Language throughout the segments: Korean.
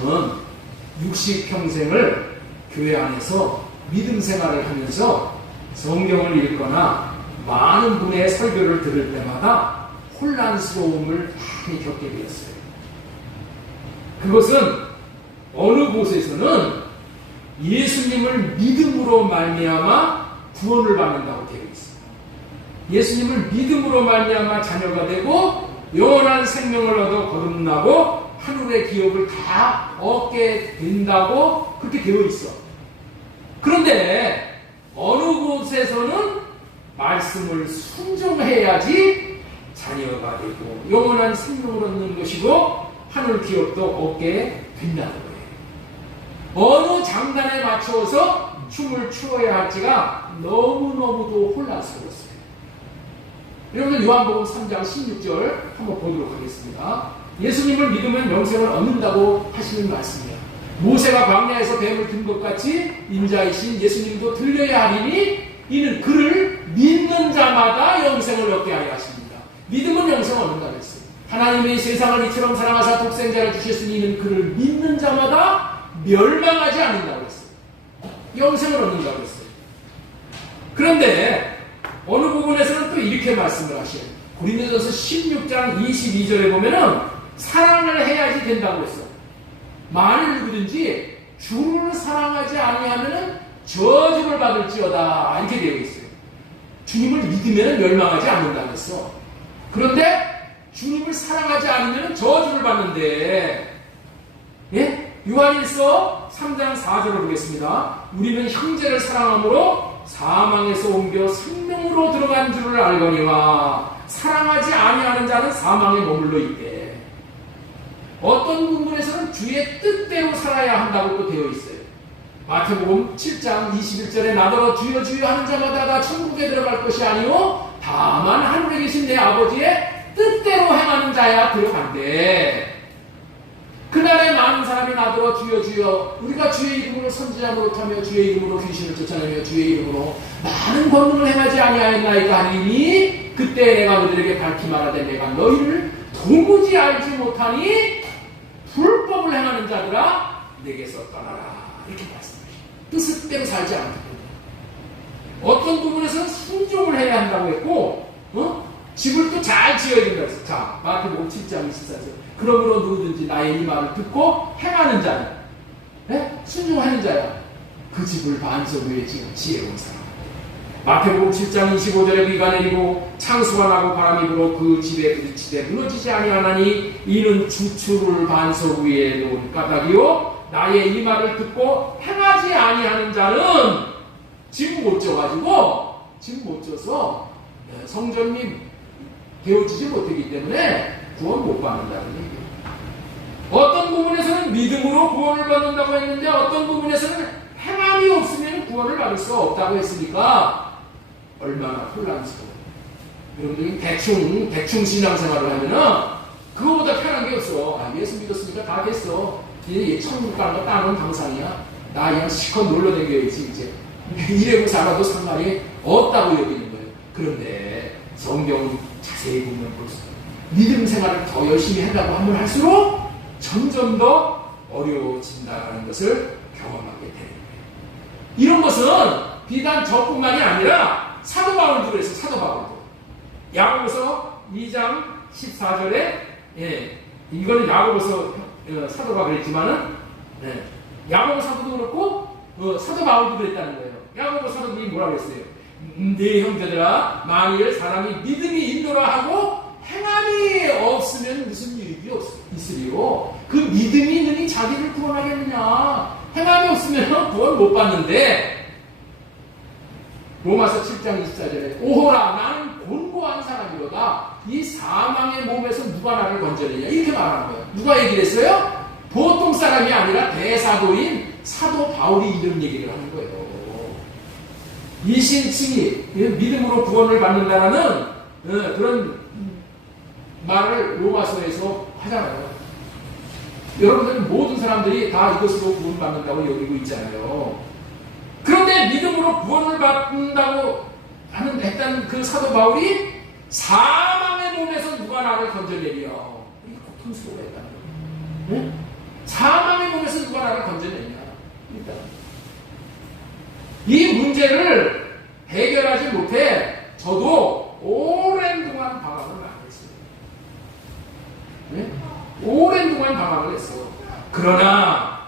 저는 60평생을 교회 안에서 믿음 생활을 하면서 성경을 읽거나 많은 분의 설교를 들을 때마다 혼란스러움을 많이 겪게 되었어요. 그것은 어느 곳에서는 예수님을 믿음으로 말미암아 구원을 받는다고 되어 있습니다. 예수님을 믿음으로 말미암아 자녀가 되고 영원한 생명을 얻어 거듭나고 하늘의 기업을 다 얻게 된다고 그렇게 되어 있어. 그런데 어느 곳에서는 말씀을 순종해야지 자녀가 되고 영원한 생명을 얻는 것이고 하늘 기업도 얻게 된다는 거예요. 어느 장단에 맞춰서 춤을 추어야 할지가 너무너무도 혼란스러웠어요. 여러분 요한복음 3장 16절 한번 보도록 하겠습니다. 예수님을 믿으면 영생을 얻는다고 하시는 말씀이에요. 모세가 광야에서 뱀을 든 것 같이 인자이신 예수님도 들려야 하리니 이는 그를 믿는 자마다 영생을 얻게 하려 하십니다. 믿으면 영생을 얻는다고 했어요. 하나님이 세상을 이처럼 사랑하사 독생자를 주셨으니 이는 그를 믿는 자마다 멸망하지 않는다고 했어요. 영생을 얻는다고 했어요. 그런데 어느 부분에서는 또 이렇게 말씀을 하셔요. 고린도전서 16장 22절에 보면은 사랑을 해야지 된다고 했어요. 만일 누구든지 주를 사랑하지 아니하면은 저주를 받을지어다 이렇게 되어 있어요. 주님을 믿으면 멸망하지 않는다고 했어. 그런데 주님을 사랑하지 않으면 저주를 받는데, 예? 요한일서 3장 4절을 보겠습니다. 우리는 형제를 사랑함으로 사망에서 옮겨 생명으로 들어간 줄을 알거니와 사랑하지 아니하는 자는 사망에 머물러 있대. 어떤 부분에서는 주의 뜻대로 살아야 한다고 또 되어 있어요. 마태복음 7장 21절에 나더러 주여 주여 하는 자마다 다 천국에 들어갈 것이 아니오 다만 하늘에 계신 내 아버지의 뜻대로 행하는 자야 들어간대. 그날에 많은 사람이 나더러 주여 주여 우리가 주의 이름으로 선지자 노릇하며 주의 이름으로 귀신을 쫓아내며 주의 이름으로 많은 권능을 행하지 아니하였나이까 하니니 그때 내가 너희들에게 밝히 말하되 내가 너희를 도무지 알지 못하니 불법을 행하는 자들아 내게서 떠나라 이렇게 말씀하시죠. 뜻대로 살지 않기 때문에 어떤 부분에서는 순종을 해야 한다고 했고 집을 또 잘 지어야 된다고 했어요. 자, 마태복음 7장 24절 그러므로 누구든지 나의 이 말을 듣고 행하는 자는 순종하는 자야 그 집을 반석 위에 지은 지혜로운 사람. 마태복음 7장 25절에 비가 내리고 창수가 나고 바람이 불어 그 집에 부딪히되 무너지지 아니하나니 이는 주추를 반석 위에 놓은 까닭이요 나의 이 말을 듣고 행하지 아니하는 자는 집 못 져가지고 집 못 져서 성전이 되어지지 못하기 때문에 구원 못 받는다는 얘기예요. 어떤 부분에서는 믿음으로 구원을 받는다고 했는데 어떤 부분에서는 행함이 없으면 구원을 받을 수 없다고 했으니까 얼마나 혼란스러워. 여러분들이 대충 신앙생활을 하면은 그거보다 편한 게 없어. 예수 믿었으니까 다 됐어. 이제 천국 가는 거 따놓은 당상이야. 나 그냥 실컷 놀러 다녀야지 이제. 이래고 살아도 상관이 없다고 여기는 거예요. 그런데 성경 자세히 보면 볼수록 믿음 생활을 더 열심히 하려고 하면 할수록 점점 더 어려워진다는 것을 경험하게 되는 거예요. 이런 것은 비단 저뿐만이 아니라 사도 바울도 그랬어요. 사도 바울도. 야고보서 2장 14절에 이거는 야고보서 사도가 그랬지만은 야고보 사도도 그렇고 사도 바울도 그랬다는 거예요. 야고보 사도들이 뭐라고 했어요? 네 형제들아 만일 사람이 믿음이 인도라 하고 행함이 없으면 무슨 유익이 있으리요? 그 믿음이 있느니 자기를 구원하겠느냐? 행함이 없으면 구원 못 받는데 로마서 7장 24절에 오호라 나는 곤고한 사람이로다 이 사망의 몸에서 누가 나를 건져내냐 이렇게 말하는 거예요. 누가 얘기를 했어요? 보통 사람이 아니라 대사도인 사도 바울이 이런 얘기를 하는 거예요. 이신칭이 믿음으로 구원을 받는다는 그런 말을 로마서에서 하잖아요. 여러분들은 모든 사람들이 다 이것으로 구원받는다고 여기고 있잖아요. 그런데 믿음으로 구원을 받는다고 했다는 그 사도 바울이 사망의 몸에서 누가 나를 건져내려 이게 고통스러워했다는 거예요. 사망의 손수건 하나 건져내냐. 일단 이 문제를 해결하지 못해 저도 오랜 동안 방황을 많이 했어요. 네? 오랜 동안 방황을 했어. 그러나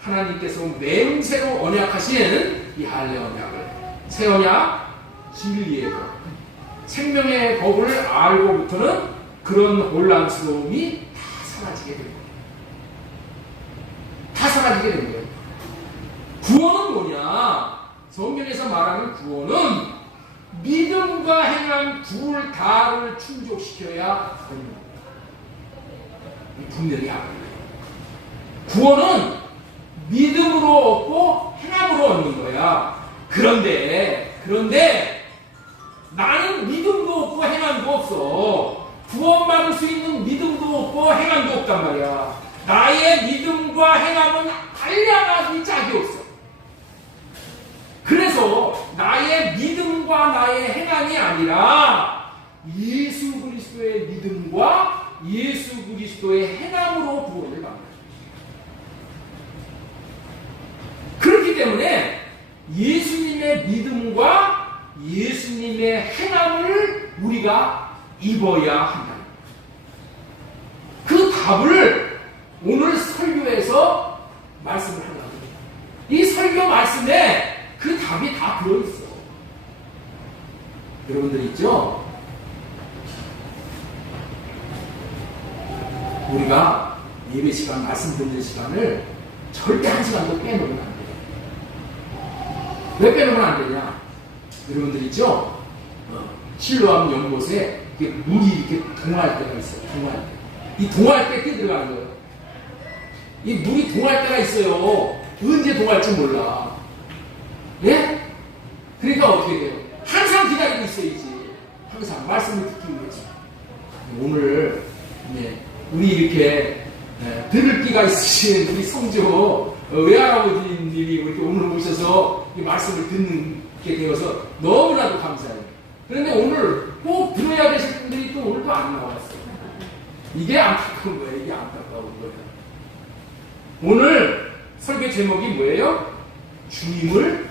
하나님께서 맹세로 언약하신 이 할례 언약을, 새 언약, 진리의 법, 생명의 법을 알고부터는 그런 혼란스러움이 다 사라지게 된 거예요. 다 사라지게 된 거예요. 구원은 뭐냐? 성경에서 말하는 구원은 믿음과 행한 둘 다를 충족시켜야 됩니다. 분명히 알아요. 구원은 믿음으로 얻고 행함으로 얻는 거야. 그런데 나는 믿음도 없고 행함도 없어. 구원받을 수 있는 믿음도 없고 행함도 없단 말이야. 나의 믿음과 행함은 한량하기 짝이 없어. 그래서 나의 믿음과 나의 행함이 아니라 예수 그리스도의 믿음과 예수 그리스도의 행함으로 구원을 받는 거예요. 그렇기 때문에 예수님의 믿음과 예수님의 행함을 우리가 입어야 한다. 그 답을 오늘 설교에서 말씀을 하는 겁니다. 이 설교 말씀에 그 답이 다 들어있어. 여러분들 있죠? 우리가 예배 시간, 말씀 듣는 시간을 절대 한 시간도 빼놓으면 안 돼요. 왜 빼놓으면 안 되냐? 여러분들 있죠? 실로암 연못에 물이 이렇게 동할 때가 있어요. 동할 때. 이 동할 때 들어가는 거예요. 이 물이 동할 때가 있어요. 언제 동할지 몰라. 예? 그러니까 어떻게 돼요? 항상 기다리고 있어야지. 항상 말씀을 듣기 위해서. 오늘 우리 이렇게 들을 기가 있으신 우리 성조 외할아버지님이 이렇게 오늘 오셔서 이 말씀을 듣게 되어서 너무나도 감사해요. 그런데 오늘 꼭 들어야 되실 분들이 또 오늘도 안 나왔어요. 이게 안타까운 거예요. 이게 안타까운 거예요. 오늘 설교 제목이 뭐예요? 주님을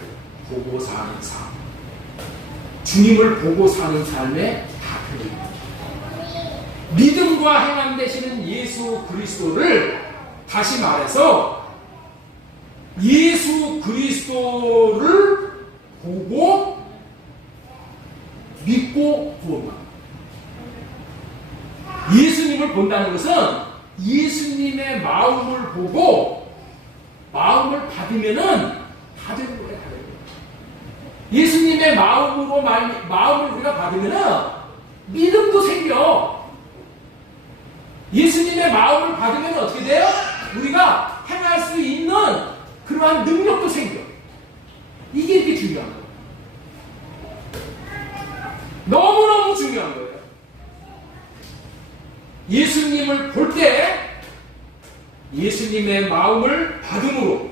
보고 사는 삶. 주님을 보고 사는 삶의 다표입니다. 믿음과 행함 되시는 예수 그리스도를, 다시 말해서 예수 그리스도를 보고 믿고 구원합니다. 예수님을 본다는 것은 예수님의 마음을 보고 마음을 받으면은 다 되는 거예요. 다 되는 거예요. 예수님의 마음을 우리가 받으면은 믿음도 생겨. 예수님의 마음을 받으면 어떻게 돼요? 우리가 행할 수 있는 그러한 능력도 생겨. 이게 이렇게 중요한 거예요. 너무너무 중요한 거예요. 예수님을 볼 때 예수님의 마음을 받음으로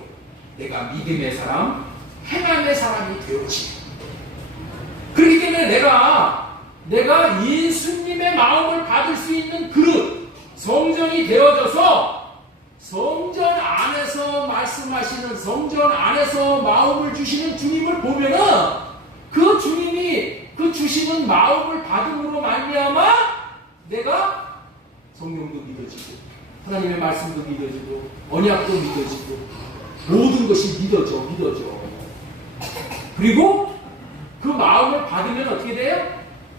내가 믿음의 사람, 행함의 사람이 되어지고, 그렇기 때문에 내가 예수님의 마음을 받을 수 있는 그릇, 성전이 되어져서 성전 안에서 말씀하시는, 성전 안에서 마음을 주시는 주님을 보면은 그 주님이 그 주시는 마음을 받음으로 말미암아 내가 성령도 믿어지고 하나님의 말씀도 믿어지고 언약도 믿어지고 모든 것이 믿어져. 그리고 그 마음을 받으면 어떻게 돼요?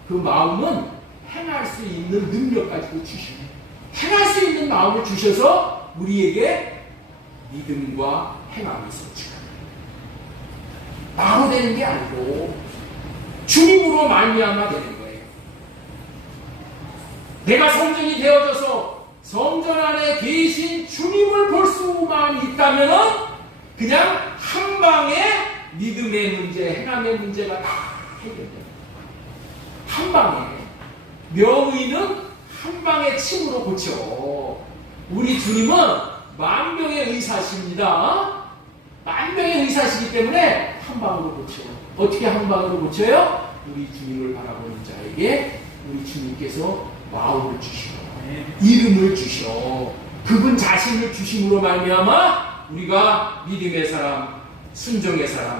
그 마음은 행할 수 있는 능력까지도 주시고, 행할 수 있는 마음을 주셔서 우리에게 믿음과 행함이 성취합니다. 나로 되는 게 아니고 주님으로 말미암아 되는 거예요. 내가 성전이 되어져서 성전 안에 계신 주님을 볼 수만 있다면은 그냥 한 방에 믿음의 문제, 행함의 문제가 다 해결돼요. 한 방에. 명의는 한 방에 침으로 고쳐. 우리 주님은 만병의 의사십니다. 만병의 의사시기 때문에 한 방으로 고쳐. 어떻게 한 방으로 고쳐요? 우리 주님을 바라보는 자에게 우리 주님께서 마음을 주셔, 이름을 주셔, 그분 자신을 주심으로 말미암아 우리가 믿음의 사람, 순종의 사람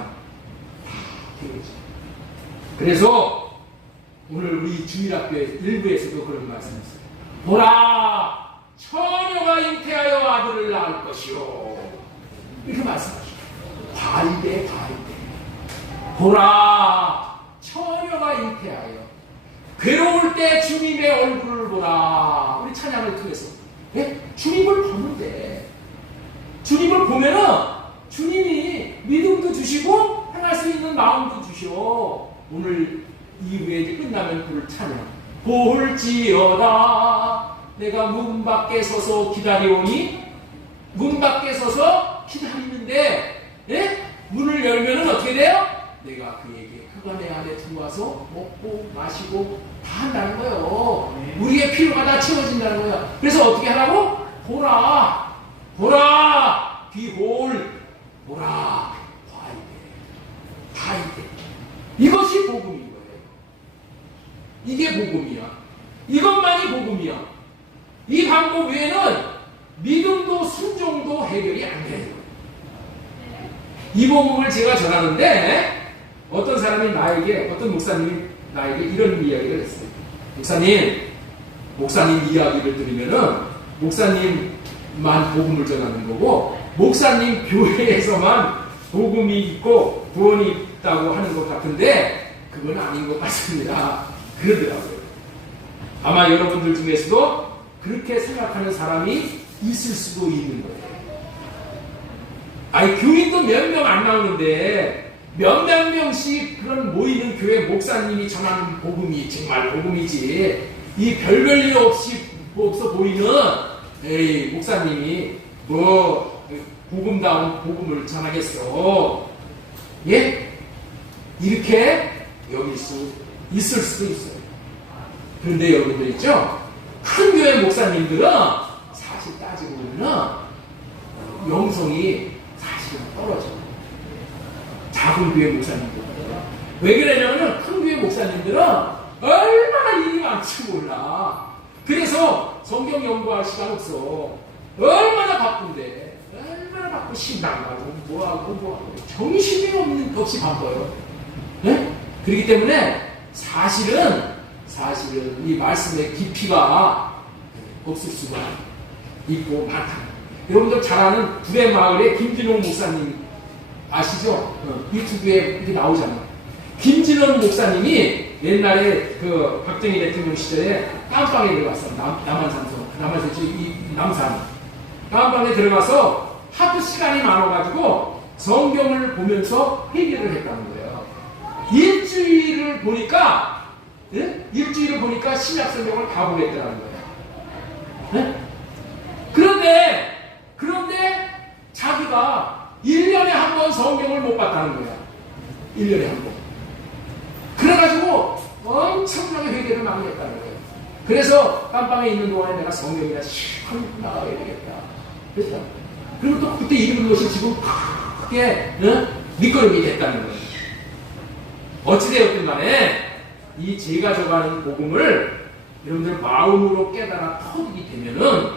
다 되겠죠. 그래서 오늘 우리 주일학교의 일부에서도 그런 말씀했어요. 보라, 처녀가 잉태하여 아들을 낳을 것이요. 이렇게 말씀하시죠. 과일대. 보라, 처녀가 잉태하여 괴로울 때 주님의 얼굴을 보라. 우리 찬양을 통해서 주님을 보는데, 주님을 보면은 주님이 믿음도 주시고 행할 수 있는 마음도 주셔. 오늘 이후에 이제 끝나면 그를 찬양. 볼지어다 내가 문 밖에 서서 기다리오니. 문 밖에 서서 기다리는데 문을 열면은 어떻게 돼요? 내가 그에게, 그가 내 안에 들어와서 먹고 마시고 다 한다는 거예요. 우리의 필요가 다 채워진다는 거예요. 그래서 어떻게 하라고? 보라, 비홀, 보라, 과이대. 이것이 복음인 거예요. 이게 복음이야. 이것만이 복음이야. 이 방법 외에는 믿음도 순종도 해결이 안 돼요. 이 복음을 제가 전하는데 어떤 사람이 나에게, 어떤 목사님이 나에게 이런 이야기를 했어요. 목사님 이야기를 들으면은 목사님만 복음을 전하는 거고, 목사님 교회에서만 복음이 있고 구원이 있다고 하는 것 같은데 그건 아닌 것 같습니다. 그러더라고요. 아마 여러분들 중에서도 그렇게 생각하는 사람이 있을 수도 있는 거예요. 아니, 교인도 몇 명 안 나오는데 몇몇 명씩 그런 모이는 교회 목사님이 전하는 복음이 정말 복음이지, 이 별별 일 없어 보이는 목사님이 뭐 복음다운 복음을 전하겠어. 이렇게 여길 수 있을 수도 있어요. 그런데 여러분들 있죠? 큰 교회 목사님들은 사실 따지고 보면 영성이 사실은 떨어져요. 작은 교회 목사님들. 왜 그러냐면 큰 교회 목사님들은 얼마나 일이 많지 몰라. 그래서 성경 연구할 시간 없어. 얼마나 바쁜데. 얼마나 바쁘고 신당 가고 뭐하고 정신이 없이 바빠요. 그렇기 때문에 사실은 이 말씀의 깊이가 없을 수가 있고 많다. 여러분들 잘 아는 구례 마을의 김진홍 목사님 아시죠? 유튜브에 이렇게 나오잖아요. 김진홍 목사님이 옛날에 그 박정희 대통령 시절에 깜방에 들어갔어. 남산. 깜방에 들어가서 하도 시간이 많아가지고 성경을 보면서 회개를 했다는 거예요. 일주일을 보니까 신약 성경을 다 보겠다는 거예요. 그런데 자기가 1년에 한 번 성경을 못 봤다는 거야. 1년에 한 번. 그래가지고 엄청나게 회개를 많이 했다는 거예요. 그래서 깜방에 있는 동안에 내가 성경이나 시험 나가야 되겠다. 그랬다. 그리고 또 그때 읽은 것이 지금 크게 밑거름이 됐다는 거예요. 어찌되었든 간에 이 제가 적하는 복음을 여러분들 마음으로 깨달아 터지게 되면은,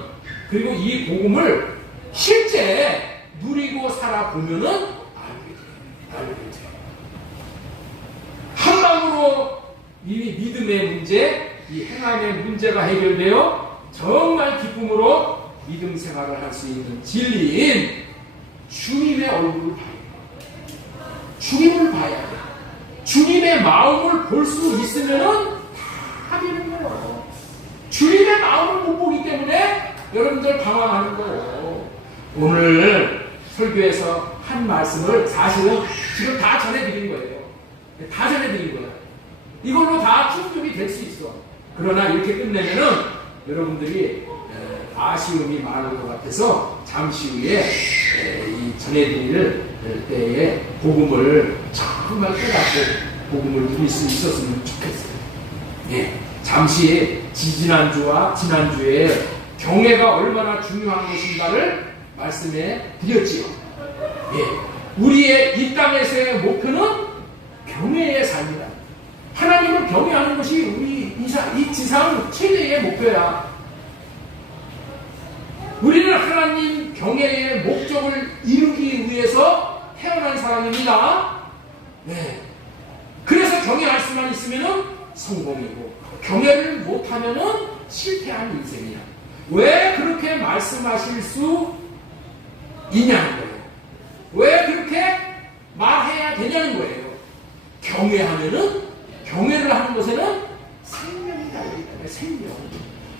그리고 이 복음을 실제 누리고 살아보면은 알게 돼요. 한 방으로 이 믿음의 문제, 이 행함의 문제가 해결되어 정말 기쁨으로 믿음 생활을 할 수 있는 진리인 주님의 얼굴을 봐야 돼요. 주님을 봐야 돼요. 주님의 마음을 볼 수 있으면은 다 되는 거예요. 주님의 마음을 못 보기 때문에 여러분들 방황하는 거예요. 오늘 설교에서 한 말씀을 사실은 지금 다 전해드린 거예요. 다 전해드린 거예요. 이걸로 다 충족이 될 수 있어. 그러나 이렇게 끝내면은 여러분들이 아쉬움이 많을 것 같아서 잠시 후에 이 전해드릴 때에 복음을 정말 깨닫고 복음을 누릴 수 있었으면 좋겠어요. 잠시 지지난주와 지난주에 경외가 얼마나 중요한 것인가를 말씀해 드렸지요. 우리의 이 땅에서의 목표는 경외의 삶이다. 하나님을 경외하는 것이 우리 이 지상 최대의 목표야. 우리는 하나님 경외의 목적을 이루기 위해서 태어난 사람입니다. 네. 그래서 경외할 수만 있으면 성공이고 경외를 못하면 실패한 인생이야. 왜 그렇게 말씀하실 수 있냐는 거예요. 왜 그렇게 말해야 되냐는 거예요. 경외를 하는 것에는 생명이 달려있다. 생명.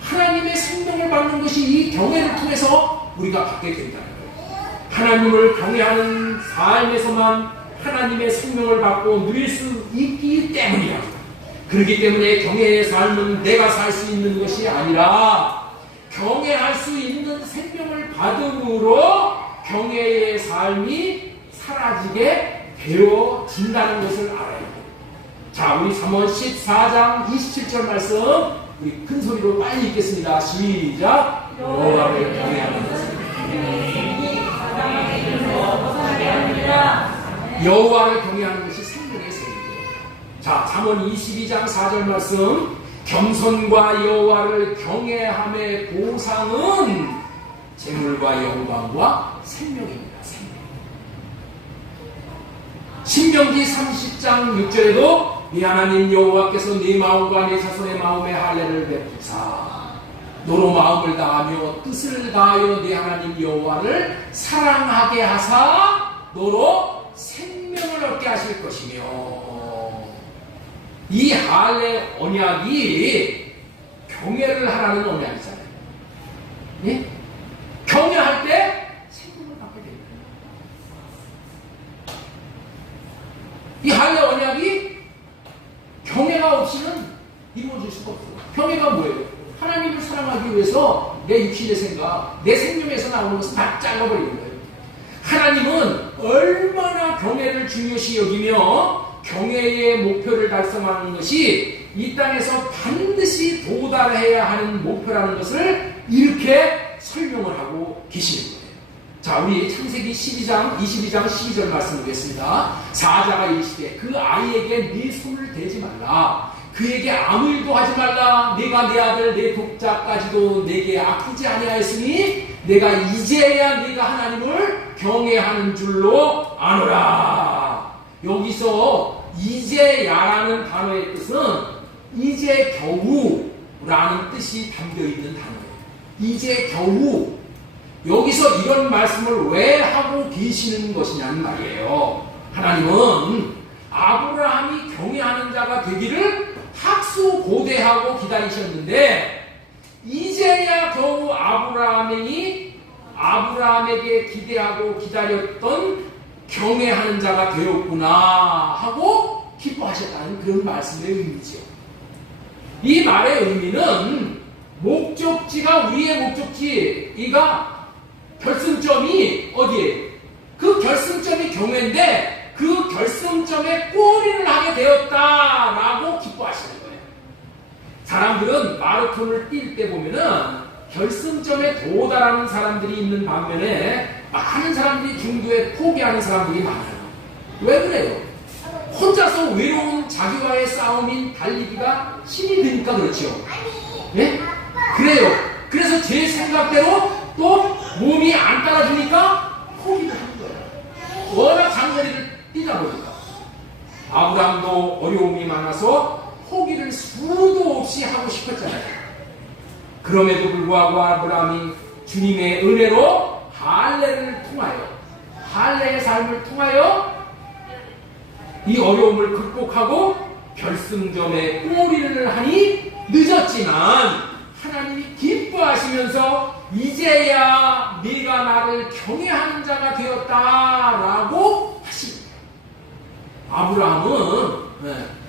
하나님의 생명을 받는 것이 이 경외를 통해서 우리가 받게 된다는 거예요. 하나님을 경외하는 삶에서만 하나님의 생명을 받고 누릴 수 있기 때문이야. 그렇기 때문에 경외의 삶은 내가 살 수 있는 것이 아니라 경외할 수 있는 생명을 받음으로 경외의 삶이 사라지게 되어진다는 것을 알아야 돼요. 자, 우리 3월 14장 27절 말씀 우리 큰 소리로 빨리 읽겠습니다. 시작. 여호와를 경외하는 것은 여호와를 경외하는 것이 생명의 셈이에요. 자, 잠언 22장 4절 말씀 겸손과 여호와를 경외함의 보상은 재물과 영광과 생명입니다. 생명. 신명기 30장 6절에도 네 하나님 여호와께서 네 마음과 네 자손의 마음에 할례를 베푸사 너로 마음을 다하며 뜻을 다하여 네 하나님 여호와를 사랑하게 하사 너로 생명을 얻게 하실 것이며 이 할례 언약이 경외를 하라는 언약이잖아요. 네? 경외할 때 생명을 받게 됩니다. 이 할례 언약이 경외가 없이는 이루어질 수가 없어요. 경외가 뭐예요? 하나님을 사랑하기 위해서 내 육신의 생각, 내 생명에서 나오는 것을 다 잘라버리는 거예요. 하나님은 얼마나 경외를 중요시 여기며 경외의 목표를 달성하는 것이 이 땅에서 반드시 도달해야 하는 목표라는 것을 이렇게 설명을 하고 계시는 거예요. 자, 우리 창세기 22장 12절 말씀 보겠습니다. 사자가 이르시되 그 아이에게 네 손을 대지 말라. 그에게 아무 일도 하지 말라. 내가 내 아들 내 독자까지도 내게 아끼지 아니하였으니 내가 이제야 네가 하나님을 경외하는 줄로 아노라. 여기서 이제야라는 단어의 뜻은 이제 겨우라는 뜻이 담겨있는 단어예요. 이제 겨우. 여기서 이런 말씀을 왜 하고 계시는 것이냐는 말이에요. 하나님은 아브라함이 경외하는 자가 되기를 학수고대하고 기다리셨는데 이제야 겨우 아브라함에게 기대하고 기다렸던 경외하는 자가 되었구나 하고 기뻐하셨다는 그런 말씀의 의미죠. 이 말의 의미는 목적지가 우리의 목적지가 결승점이 어디예요? 그 결승점이 경외인데 그 결승점에 골인을 하게 되었다라고 기뻐하시는 거예요. 사람들은 마라톤을 뛸 때 보면은 결승점에 도달하는 사람들이 있는 반면에 많은 사람들이 중도에 포기하는 사람들이 많아요. 왜 그래요? 혼자서 외로운 자기와의 싸움인 달리기가 힘이 드니까 그렇죠. 예? 그래요. 그래서 제 생각대로 또 몸이 안 따라주니까 포기를 하는 거예요. 워낙 장거리를 뛰다 보니까. 아브라함도 어려움이 많아서 포기를 수도 없이 하고 싶었잖아요. 그럼에도 불구하고 아브라함이 주님의 은혜로 할례의 삶을 통하여 이 어려움을 극복하고 결승점에 꼬리를 하니 늦었지만 하나님이 기뻐하시면서 이제야 네가 나를 경외하는 자가 되었다라고 하십니다.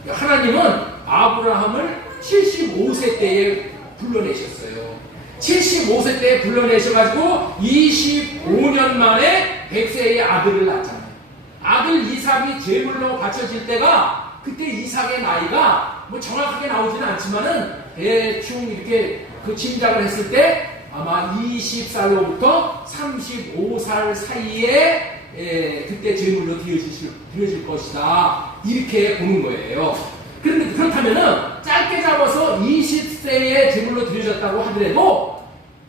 하나님은 아브라함을 75세 때에 불러내셨어요. 75세 때에 불러내셔가지고 25년 만에 100세의 아들을 낳았잖아요. 아들 이삭이 제물로 바쳐질 때가 그때 이삭의 나이가 뭐 정확하게 나오지는 않지만은 대충 이렇게 그 짐작을 했을 때 아마 20살로부터 35살 사이에 그때 제물로 드려질 것이다. 이렇게 보는 거예요. 그런데 그렇다면은 짧게 잡아서 20세에 제물로 드려졌다고 하더라도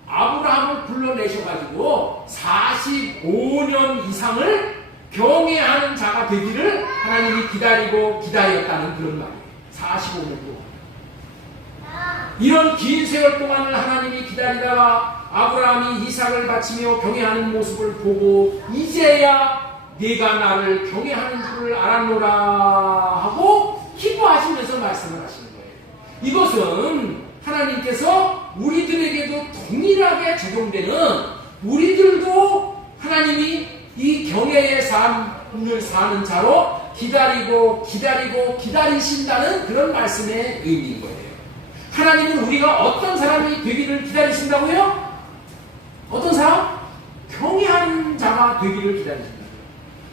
아브라함을 결론을 내셔가지고 45년 이상을 경외하는 자가 되기를 하나님이 기다렸다는 그런 말이에요. 45년 동안. 이런 긴 세월 동안을 하나님이 기다리다가 아브라함이 이삭을 바치며 경외하는 모습을 보고 이제야 네가 나를 경외하는 줄을 알았노라 하고 기뻐하시면서 말씀을 하시는 거예요. 이것은 하나님께서 우리들에게도 동일하게 적용되는, 우리들도 하나님이 이 경외의 삶을 사는 자로 기다리신다는 그런 말씀의 의미인 거예요. 하나님은 우리가 어떤 사람이 되기를 기다리신다고요? 어떤 사람? 경외하는 자가 되기를 기다리신다.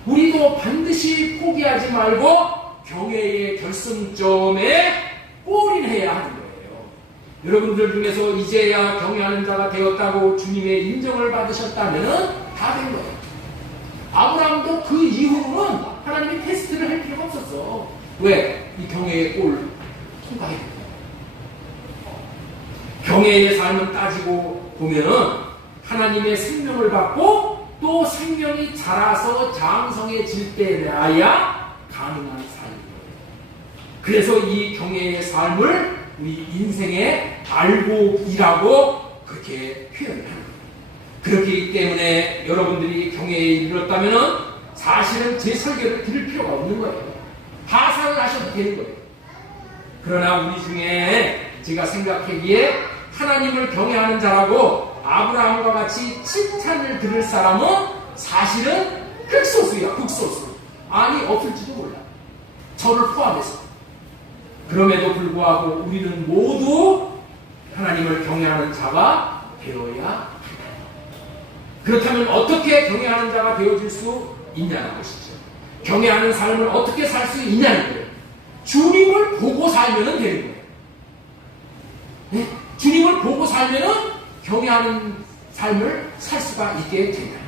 우리도 반드시 포기하지 말고 경외의 결승점에 올인해야 하는 거예요. 여러분들 중에서 이제야 경외하는 자가 되었다고 주님의 인정을 받으셨다면 다 된 거예요. 아브라함도 그 이후로는 하나님이 테스트를 할 필요가 없었어. 왜? 이 경외의 골 통과했거든요. 경외의 삶을 따지고 보면은 하나님의 생명을 받고 또 생명이 자라서 장성해질 때야야 가능한 삶이에요. 그래서 이 경외의 삶을 우리 인생의 알곡이라고 그렇게 표현합니다. 그렇기 때문에 여러분들이 경외에 이르렀다면 사실은 제 설교를 들을 필요가 없는 거예요. 하산을 하셔도 되는 거예요. 그러나 우리 중에 제가 생각하기에 하나님을 경외하는 자라고 아브라함과 같이 칭찬을 들을 사람은 사실은 극소수야, 극소수. 아니, 없을지도 몰라. 저를 포함해서. 그럼에도 불구하고 우리는 모두 하나님을 경외하는 자가 되어야 합니다. 그렇다면 어떻게 경외하는 자가 되어질 수 있냐는 것이죠. 경외하는 삶을 어떻게 살 수 있냐는 거예요. 주님을 보고 살면 되는 거예요. 네? 주님을 보고 살면 경외하는 삶을 살 수가 있게 된다.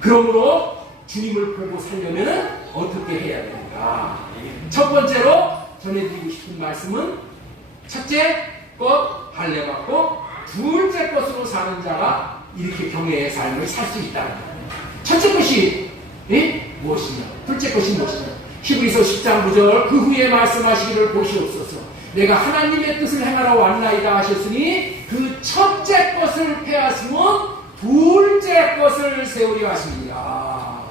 그러므로 주님을 보고 살려면 어떻게 해야 되는가? 첫 번째로 전해드리고 싶은 말씀은 첫째 것 할례받고 둘째 것으로 사는 자가 이렇게 경외의 삶을 살 수 있다는 거예요. 첫째 것이 무엇이냐? 둘째 것이 무엇이냐? 히브리서 10장 9절 그 후에 말씀하시기를 보시옵소서. 내가 하나님의 뜻을 행하러 왔나이다 하셨으니 그 첫째 것을 폐하시면 둘째 것을 세우려 하십니다.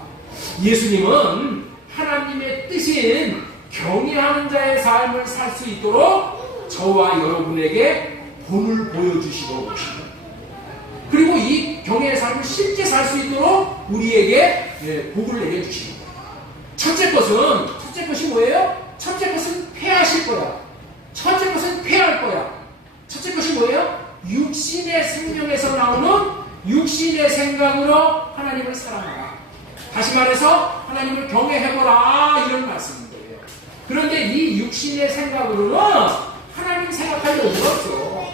예수님은 하나님의 뜻인 경외하는 자의 삶을 살 수 있도록 저와 여러분에게 본을 보여주시고 계십니다. 그리고 이 경외의 삶을 실제 살 수 있도록 우리에게 복을 내려주십니다. 첫째 것이 뭐예요? 첫째 것은 폐하실 거야. 첫째 것은 폐할 거야. 첫째 것이 뭐예요? 육신의 생명에서 나오는 육신의 생각으로 하나님을 사랑하라. 다시 말해서 하나님을 경외해보라 이런 말씀인 거예요. 그런데 이 육신의 생각으로는 하나님 생각할 여유가 없어.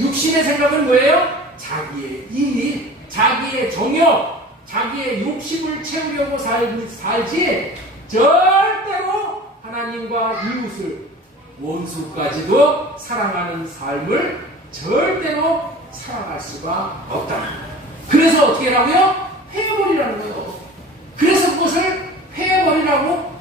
육신의 생각은 뭐예요? 자기의 일, 자기의 정욕, 자기의 욕심을 채우려고 살지 절대로 하나님과 이웃을 원수까지도 사랑하는 삶을 절대로 살아갈 수가 없다. 그래서 어떻게 하라고요? 폐해버리라는 거예요. 그래서 그것을 폐해버리려고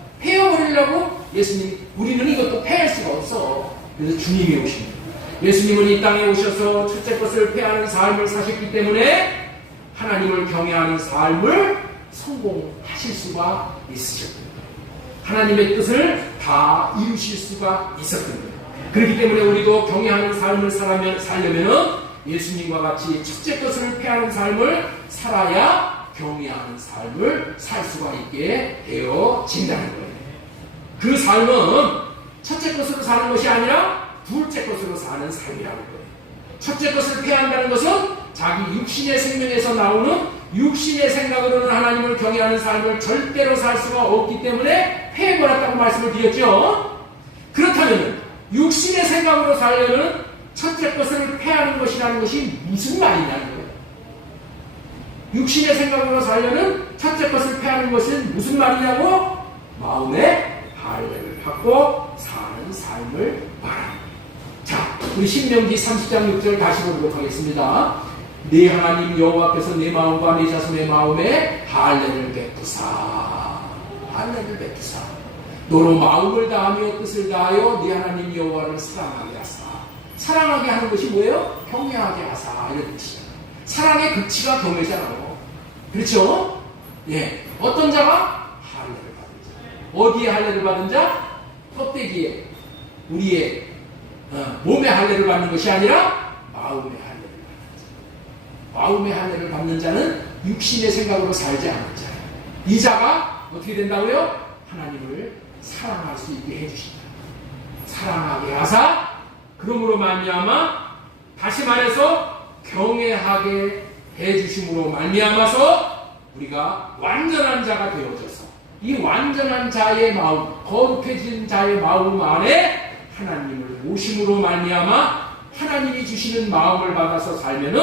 예수님, 우리는 이것도 폐할 수가 없어. 그래서 주님이 오십니다. 예수님은 이 땅에 오셔서 첫째 것을 폐하는 삶을 사셨기 때문에 하나님을 경외하는 삶을 성공하실 수가 있으셨습니다. 하나님의 뜻을 다 이루실 수가 있었던 거예요. 그렇기 때문에 우리도 경외하는 삶을 살려면 예수님과 같이 첫째 것을 폐하는 삶을 살아야 경외하는 삶을 살 수가 있게 되어진다는 거예요. 그 삶은 첫째 것으로 사는 것이 아니라 둘째 것으로 사는 삶이라는 거예요. 첫째 것을 폐한다는 것은 자기 육신의 생명에서 나오는 육신의 생각으로는 하나님을 경외하는 삶을 절대로 살 수가 없기 때문에 폐해버렸다고 말씀을 드렸죠. 그렇다면 육신의 생각으로 살려면 첫째 것을 폐하는 것이라는 것이 무슨 말이냐는 거예요. 육신의 생각으로 살려면 첫째 것을 폐하는 것은 무슨 말이냐고? 마음의 할례를 받고 사는 삶을 말합니다. 자, 우리 신명기 30장 6절 다시 보도록 하겠습니다. 내 하나님 여호와 앞에서 내 마음과 내 자손의 마음에 할례를 베푸사. 할례를 베푸사. 너로 마음을 다하며 뜻을 다하여 네 하나님 여호와를 사랑하게 하사. 사랑하게 하는 것이 뭐예요? 경외하게 하사. 이런 뜻이야. 사랑의 극치가 경외잖아요. 그렇죠? 예. 어떤 자가? 할례를 받은 자. 어디에 할례를 받은 자? 껍데기에, 우리의 몸의 할례를 받는 것이 아니라 마음의 할례를 받는 자. 마음의 할례를 받는 자는 육신의 생각으로 살지 않는 자예요. 이 자가 어떻게 된다고요? 하나님을 사랑할 수 있게 해주신다. 사랑하게 하사. 그러므로 말미암아, 다시 말해서 경외하게 해주심으로 말미암아서 우리가 완전한 자가 되어져서 이 완전한 자의 마음, 거룩해진 자의 마음 안에 하나님을 모심으로 말미암아 하나님이 주시는 마음을 받아서 살면은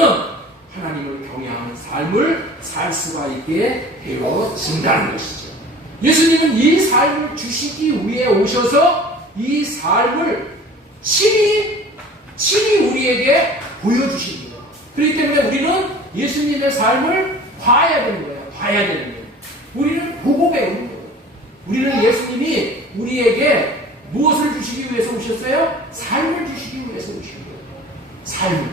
하나님을 경외하는 삶을 살 수가 있게 되어진다는 것이죠. 예수님은 이 삶을 주시기 위해 오셔서 이 삶을 친히 우리에게 보여주신 거예요. 그렇기 때문에 우리는 예수님의 삶을 봐야 되는 거예요. 봐야 되는 거예요. 우리는 보고 배우는 거예요. 우리는 예수님이 우리에게 무엇을 주시기 위해서 오셨어요? 삶을 주시기 위해서 오신 거예요. 삶을.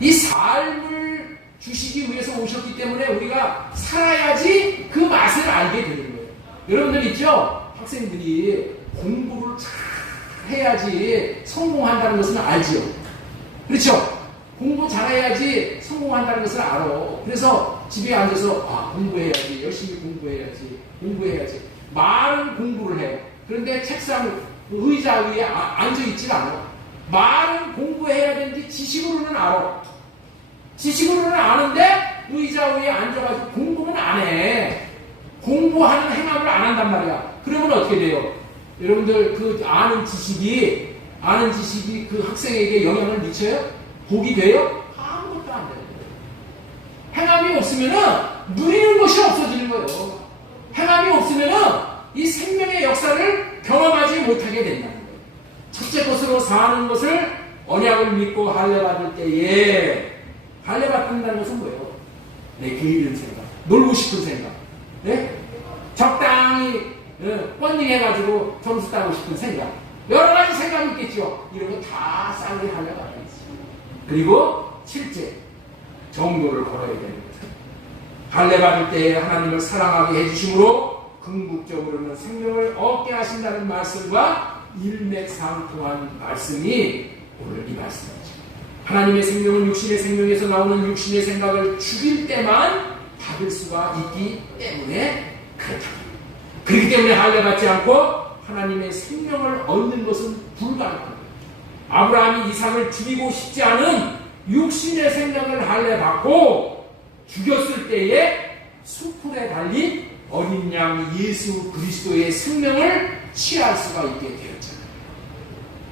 이 삶을 주시기 위해서 오셨기 때문에 우리가 살아야지 그 맛을 알게 되는 거예요. 여러분들 있죠? 학생들이 공부를 잘 해야지 성공한다는 것은 알지요. 그렇죠? 공부 잘해야지 성공한다는 것을 알아. 그래서 집에 앉아서 공부해야지, 열심히 공부해야지. 말은 공부를 해요. 그런데 책상 의자 위에 앉아있질 않아. 말은 공부해야 되는지 지식으로는 알아. 지식으로는 아는데 의자 위에 앉아가지고 공부는 안 해. 공부하는 행함을 안 한단 말이야. 그러면 어떻게 돼요? 여러분들 그 아는 지식이 그 학생에게 영향을 미쳐요? 복이 돼요? 아무것도 안 돼요. 행함이 없으면은 누리는 것이 없어지는 거예요. 행함이 없으면은 이 생명의 역사를 경험하지 못하게 된다는 거예요. 첫째 것으로 사는 것을 언약을 믿고 할례 받을 때에 할례 받는다는 것은 뭐예요? 내 게으른 생각, 놀고 싶은 생각, 네? 적당히 펀딩해가지고 점수 따고 싶은 생각, 여러 가지 생각이 있겠죠. 이런 거 다 쌀로 할례 받아야 있어요. 그리고 실제 정도를 걸어야 되는 거죠. 할례 받을 때에 하나님을 사랑하게 해주심으로 궁극적으로는 생명을 얻게 하신다는 말씀과 일맥상통한 말씀이 오늘 이 말씀이죠. 하나님의 생명은 육신의 생명에서 나오는 육신의 생각을 죽일 때만 받을 수가 있기 때문에 그렇다. 그렇기 때문에 할례 받지 않고 하나님의 생명을 얻는 것은 불가능한 거예요. 아브라함이 이삭을 죽이고 싶지 않은 육신의 생각을 할례 받고 죽였을 때에 수풀에 달린 어린 양 예수 그리스도의 생명을 취할 수가 있게 되었잖아요.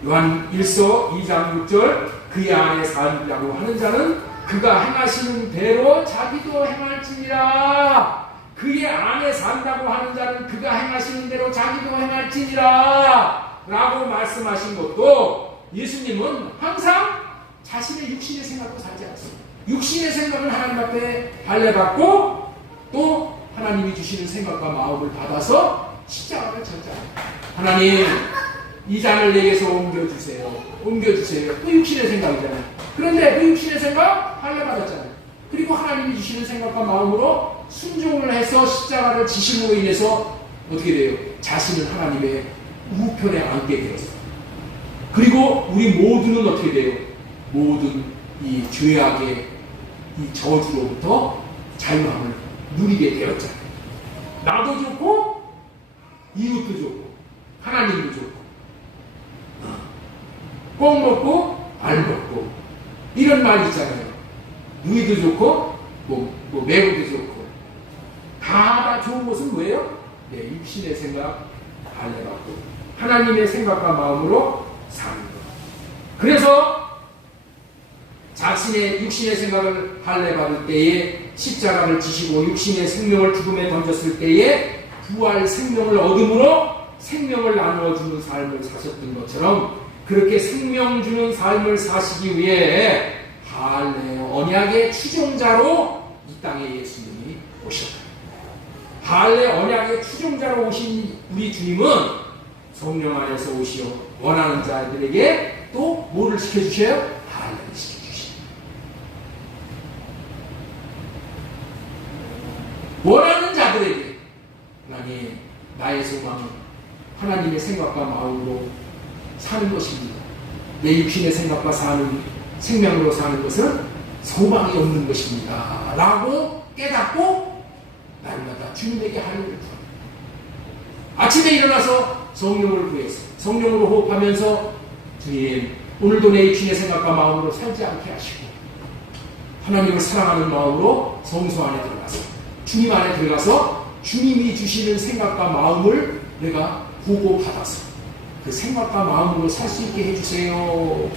요한 1서 2장 6절 그의 안에 살라고 하는 자는 그가 행하시는 대로 자기도 행할지니라. 그의 안에 산다고 하는 자는 그가 행하시는 대로 자기도 행할지니라 라고 말씀하신 것도 예수님은 항상 자신의 육신의 생각도 살지 않습니다. 육신의 생각은 하나님 앞에 할례받고 또 하나님이 주시는 생각과 마음을 받아서 십자가를 졌잖아요. 하나님 이 잔을 내게서 옮겨주세요. 그 육신의 생각이잖아요. 그런데 그 육신의 생각 할례받았잖아요. 그리고 하나님이 주시는 생각과 마음으로 순종을 해서 십자가를 지심으로 인해서 어떻게 돼요? 자신은 하나님의 우편에 앉게 되었어요. 그리고 우리 모두는 어떻게 돼요? 모든 이 죄악의 이 저주로부터 자유함을 누리게 되었잖아요. 나도 좋고 이웃도 좋고 하나님도 좋고 꼭 먹고 알 먹고 이런 말 있잖아요. 누이도 좋고 매우도 좋고 다 좋은 것은 뭐예요? 내 육신의 생각 할례받고 하나님의 생각과 마음으로 사는 것. 그래서 자신의 육신의 생각을 할례받을 때에 십자가를 지시고 육신의 생명을 죽음에 던졌을 때에 부활 생명을 얻음으로 생명을 나누어주는 삶을 사셨던 것처럼 그렇게 생명 주는 삶을 사시기 위해 할례 언약의 추종자로 이 땅에 예수님이 오셨다. 할례 언약의 추종자로 오신 우리 주님은 성령 안에서 오시어 원하는 자들에게 또 뭐를 시켜주셔요? 할례를 시켜주십니다. 원하는 자들에게 하나님 나의 소망은 하나님의 생각과 마음으로 사는 것입니다. 내 육신의 생각과 사는 생명으로 사는 것은 소망이 없는 것입니다. 라고 깨닫고 날마다 주님에게 할례를 구합니다. 아침에 일어나서 성령을 구해서 성령으로 호흡하면서 주님 오늘도 내 육신의 생각과 마음으로 살지 않게 하시고 하나님을 사랑하는 마음으로 성소 안에 들어가서 주님 안에 들어가서 주님이 주시는 생각과 마음을 내가 보고 받아서 그 생각과 마음으로 살 수 있게 해주세요.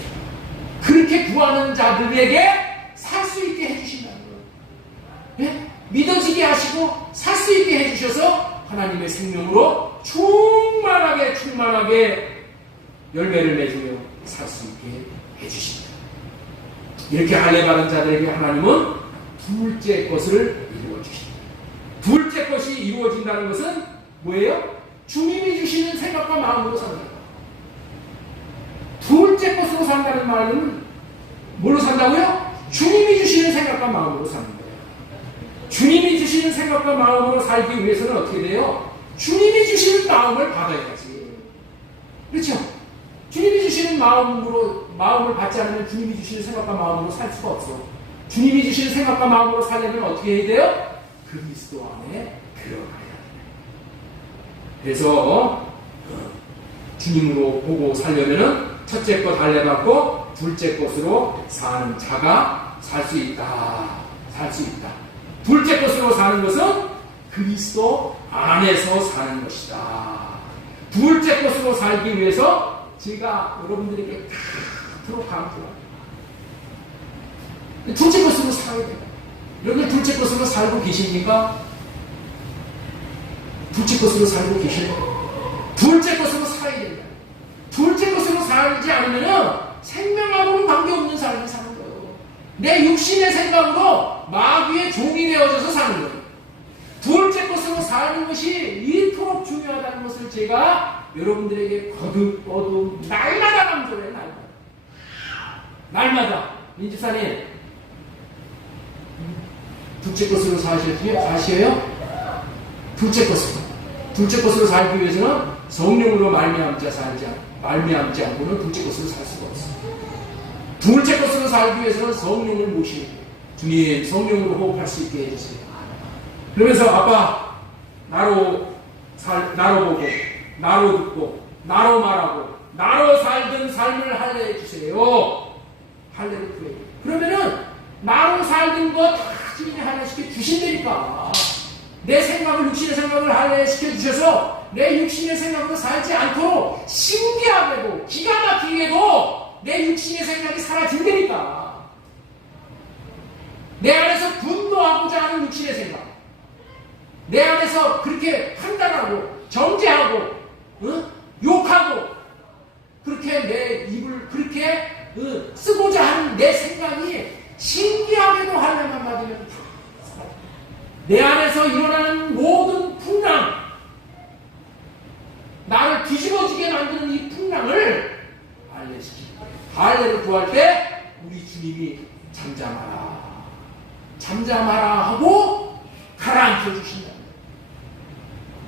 그렇게 구하는 자들에게 살 수 있게 해주신다는 거예요. 예? 믿어지게 하시고 살 수 있게 해주셔서 하나님의 생명으로 충만하게 열매를 맺으며 살 수 있게 해주십니다. 이렇게 할례 받은 자들에게 하나님은 둘째 것을 이루어주십니다. 둘째 것이 이루어진다는 것은 뭐예요? 주님이 주시는 생각과 마음으로 산다. 둘째 것으로 산다는 말은 뭘로 산다고요? 주님이 주시는 생각과 마음으로 사는 거예요. 주님이 주시는 생각과 마음으로 살기 위해서는 어떻게 돼요? 주님이 주시는 마음을 받아야지. 그렇죠? 주님이 주시는 마음을 받지 않으면 주님이 주시는 생각과 마음으로 살 수가 없어. 주님이 주시는 생각과 마음으로 살려면 어떻게 해야 돼요? 그리스도 안에 들어가야 돼요. 그래서 주님으로 보고 살려면은 첫째 것 할례 받고 둘째 것으로 사는 자가 살 수 있다. 살 수 있다. 둘째 것으로 사는 것은 그리스도 안에서 사는 것이다. 둘째 것으로 살기 위해서 제가 여러분들에게 다도록 강조합니다. 둘째 것으로 살아야 돼요. 여러분들 둘째 것으로 살고 계십니까? 둘째 것으로 살고 계셔요? 둘째 것으로 살아야 된다. 둘째 것으로 살지 않으면 생명하고는 관계없는 삶을 사는 거예요. 내 육신의 생각으로 마귀의 종이 되어져서 사는 거예요. 둘째 것으로 사는 것이 이토록 중요하다는 것을 제가 여러분들에게 거듭 날마다 강조해요. 날마다. 민집사님 둘째 것으로 사셔요? 둘째 것으로 살기 위해서는 성령으로 말미암지 않고는 둘째 것으로 살 수가 없어요. 둘째 것으로 살기 위해서는 성령을 모시고 주님 성령으로 호흡할 수 있게 해주세요. 그러면서 아빠 나로 보고 나로 듣고 나로 말하고 나로 살던 삶을 할례해 주세요. 할례를 구해요. 그러면은 나로 살던 것 다 주님이 할례시켜 주신다니까. 내 생각을 육신의 생각을 할례시켜 주셔서 내 육신의 생각으로 살지 않도록 신기하게도 기가 막히게도 내 육신의 생각이 사라진다니까. 내 안에서 분노하고자 하는 육신의 생각, 내 안에서 그렇게 판단하고 정죄하고 욕하고 그렇게 내 입을 그렇게 쓰고자 하는 내 생각이 신기하게도 할례만 받으면 내 안에서 일어나는 모든 풍랑, 나를 뒤집어지게 만드는 이 풍랑을 할례시키는 거예요. 할례를 구할 때 우리 주님이 잠잠하라 하고 가라앉혀 주신다.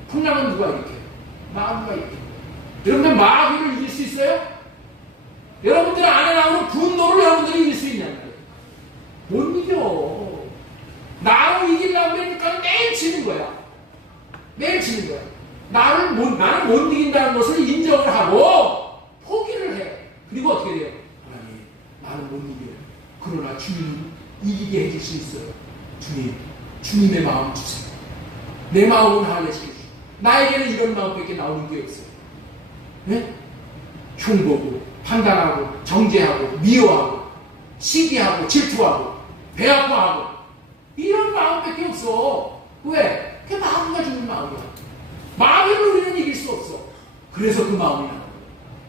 풍랑은 누가 일으켜요? 마귀가 일으켜요. 여러분들 마귀를 이길 수 있어요? 여러분들 안에 나오는 분노를 여러분들이 이길 수 있냐는 거예요. 못 이겨. 나를 이기려고 하니까 매일 지는 거야. 나는 못 이긴다는 것을 인정을 하고 포기를 해. 그리고 어떻게 돼요? 하나님, 나는 못 이겨요. 그러나 주님 이기게 해줄 수 있어요. 주님의 마음 주세요. 내 마음은 할례시켜 주세요. 나에게는 이런 마음밖에 나오는 게 없어요. 네? 흉보고 판단하고 정죄하고 미워하고 시기하고 질투하고 배 아파하고 이런 마음밖에 없어. 왜? 그게 마귀가 주는 마음이야. 마귀를 우리는 이길 수 없어. 그래서 그 마음이 나는 거야.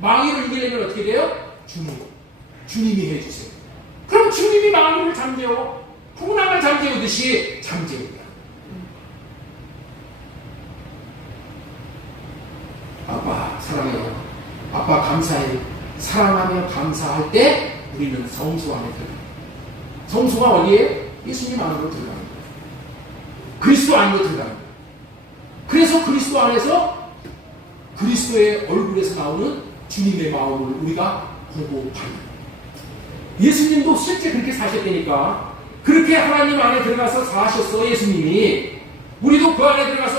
마귀를 이기려면 어떻게 돼요? 주님이 해주세요. 그럼 주님이 예수님이 마음을 잠재워 풍랑을 잠재우듯이 잠재운다. 아빠 사랑해요. 아빠 감사해요. 사랑하며 감사할 때 우리는 성소 안에 들어갑니다. 성소가 어디에? 예수님 안으로 들어가는 거예요. 그리스도 안으로 들어가는 거예요. 그래서 그리스도 안에서 그리스도의 얼굴에서 나오는 주님의 마음을 우리가 보고 받는. 예수님도 실제 그렇게 사셨다니까. 그렇게 하나님 안에 들어가서 사셨어. 예수님이. 우리도 그 안에 들어가서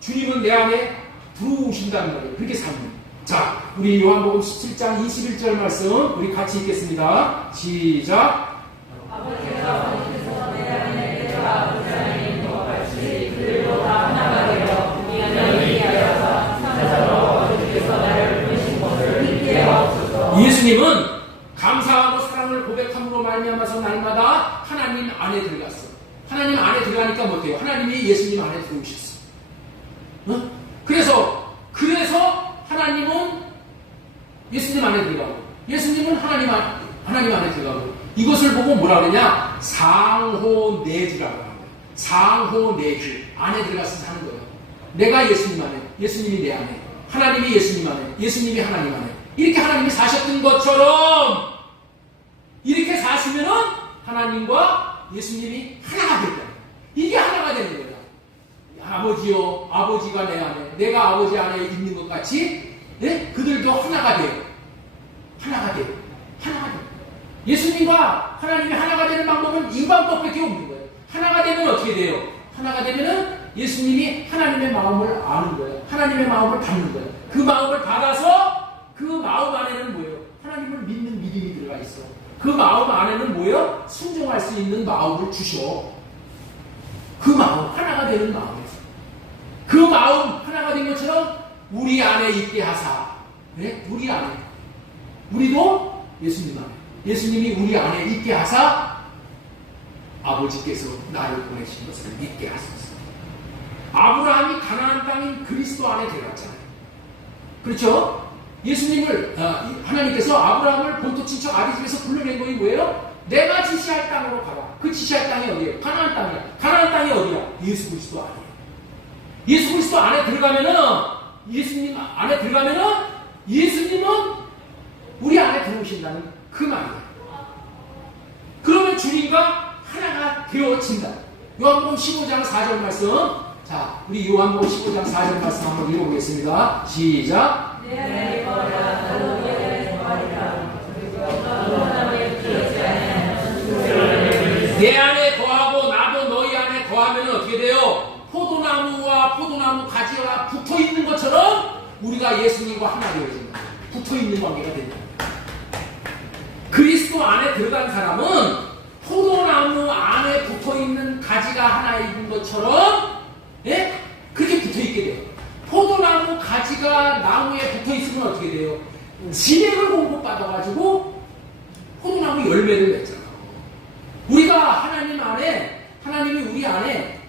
주님은 내 안에 들어오신다는 거예요. 그렇게 사는. 자, 우리 요한복음 17장 21절 말씀 우리 같이 읽겠습니다. 시작. 아버지가 어디서 내 안에 내가 아버지 안에 있는 것 같이 그들도 다 하나가 되어 이 안에 있게 하여서 사자로 아버지께서 나를 보내신 것을 믿게 하옵소서. 예수님은 감사하고 사랑을 고백함으로 말미암아서 날마다 하나님 안에 들어갔어. 하나님 안에 들어가니까 못해요. 하나님이 예수님 안에 들어오셨어. 어? 그래서 하나님은 예수님 안에 들어가고 예수님은 하나님 안에 들어가고 이것을 보고 뭐라 그러냐? 상호내주라고 하는 거예요. 상호내주. 안에 들어가서 사는 거예요. 내가 예수님 안에, 예수님이 내 안에, 하나님이 예수님 안에, 예수님이 하나님 안에. 이렇게 하나님이 사셨던 것처럼 이렇게 사시면은 하나님과 예수님이 하나가 될 거예요. 이게 하나가 되는 거예요. 아버지요, 아버지가 내 안에, 내가 아버지 안에 있는 것 같이, 네? 그들도 하나가 돼요. 하나가 돼요. 하나가 돼요. 예수님과 하나님이 하나가 되는 방법은 이 방법밖에 없는 거예요. 하나가 되면 어떻게 돼요? 하나가 되면은 예수님이 하나님의 마음을 아는 거예요. 하나님의 마음을 받는 거예요. 그 마음을 받아서 그 마음 안에는 뭐예요? 하나님을 믿는 믿음이 들어가 있어. 그 마음 안에는 뭐예요? 순종할 수 있는 마음을 주셔. 그 마음, 하나가 되는 마음이에요. 그 마음 하나가 된 것처럼 우리 안에 있게 하사. 네? 우리 안에. 우리도 예수님 안에. 예수님이 우리 안에 있게 하사 아버지께서 나를 보내신 것을 믿게 하소서. 아브라함이 가나안 땅인 그리스도 안에 들어갔잖아요. 그렇죠? 예수님을 하나님께서 아브라함을 본토 친척 아비 집에서 불러낸 것이 뭐예요? 내가 지시할 땅으로 가라. 그 지시할 땅이 어디예요? 가나안 땅이야. 가나안 땅이 어디야? 예수 그리스도 안에. 예수 그리스도 안에 들어가면은 예수님 안에 들어가면은 예수님은 우리 안에 들어오신다는 그 말이에요. 그러면 주님과 하나가 되어진다. 요한복음 15장 4절 말씀. 자, 우리 요한복음 15장 4절 말씀 한번 읽어보겠습니다. 시작. 내 안에 거하라 나도 내 안에 거하리라. 내 안에 거하고 나도 너희 안에 거하면 어떻게 돼요? 포도나무와 포도나무 가지가 붙어있는 것처럼 우리가 예수님과 하나 되어진다. 붙어있는 관계가 된다. 그리스도 안에 들어간 사람은 포도나무 안에 붙어있는 가지가 하나 있는 것처럼 예? 그렇게 붙어있게 돼요. 포도나무 가지가 나무에 붙어있으면 어떻게 돼요? 진액을 공급받아가지고 포도나무 열매를 맺잖아. 우리가 하나님 안에, 하나님이 우리 안에,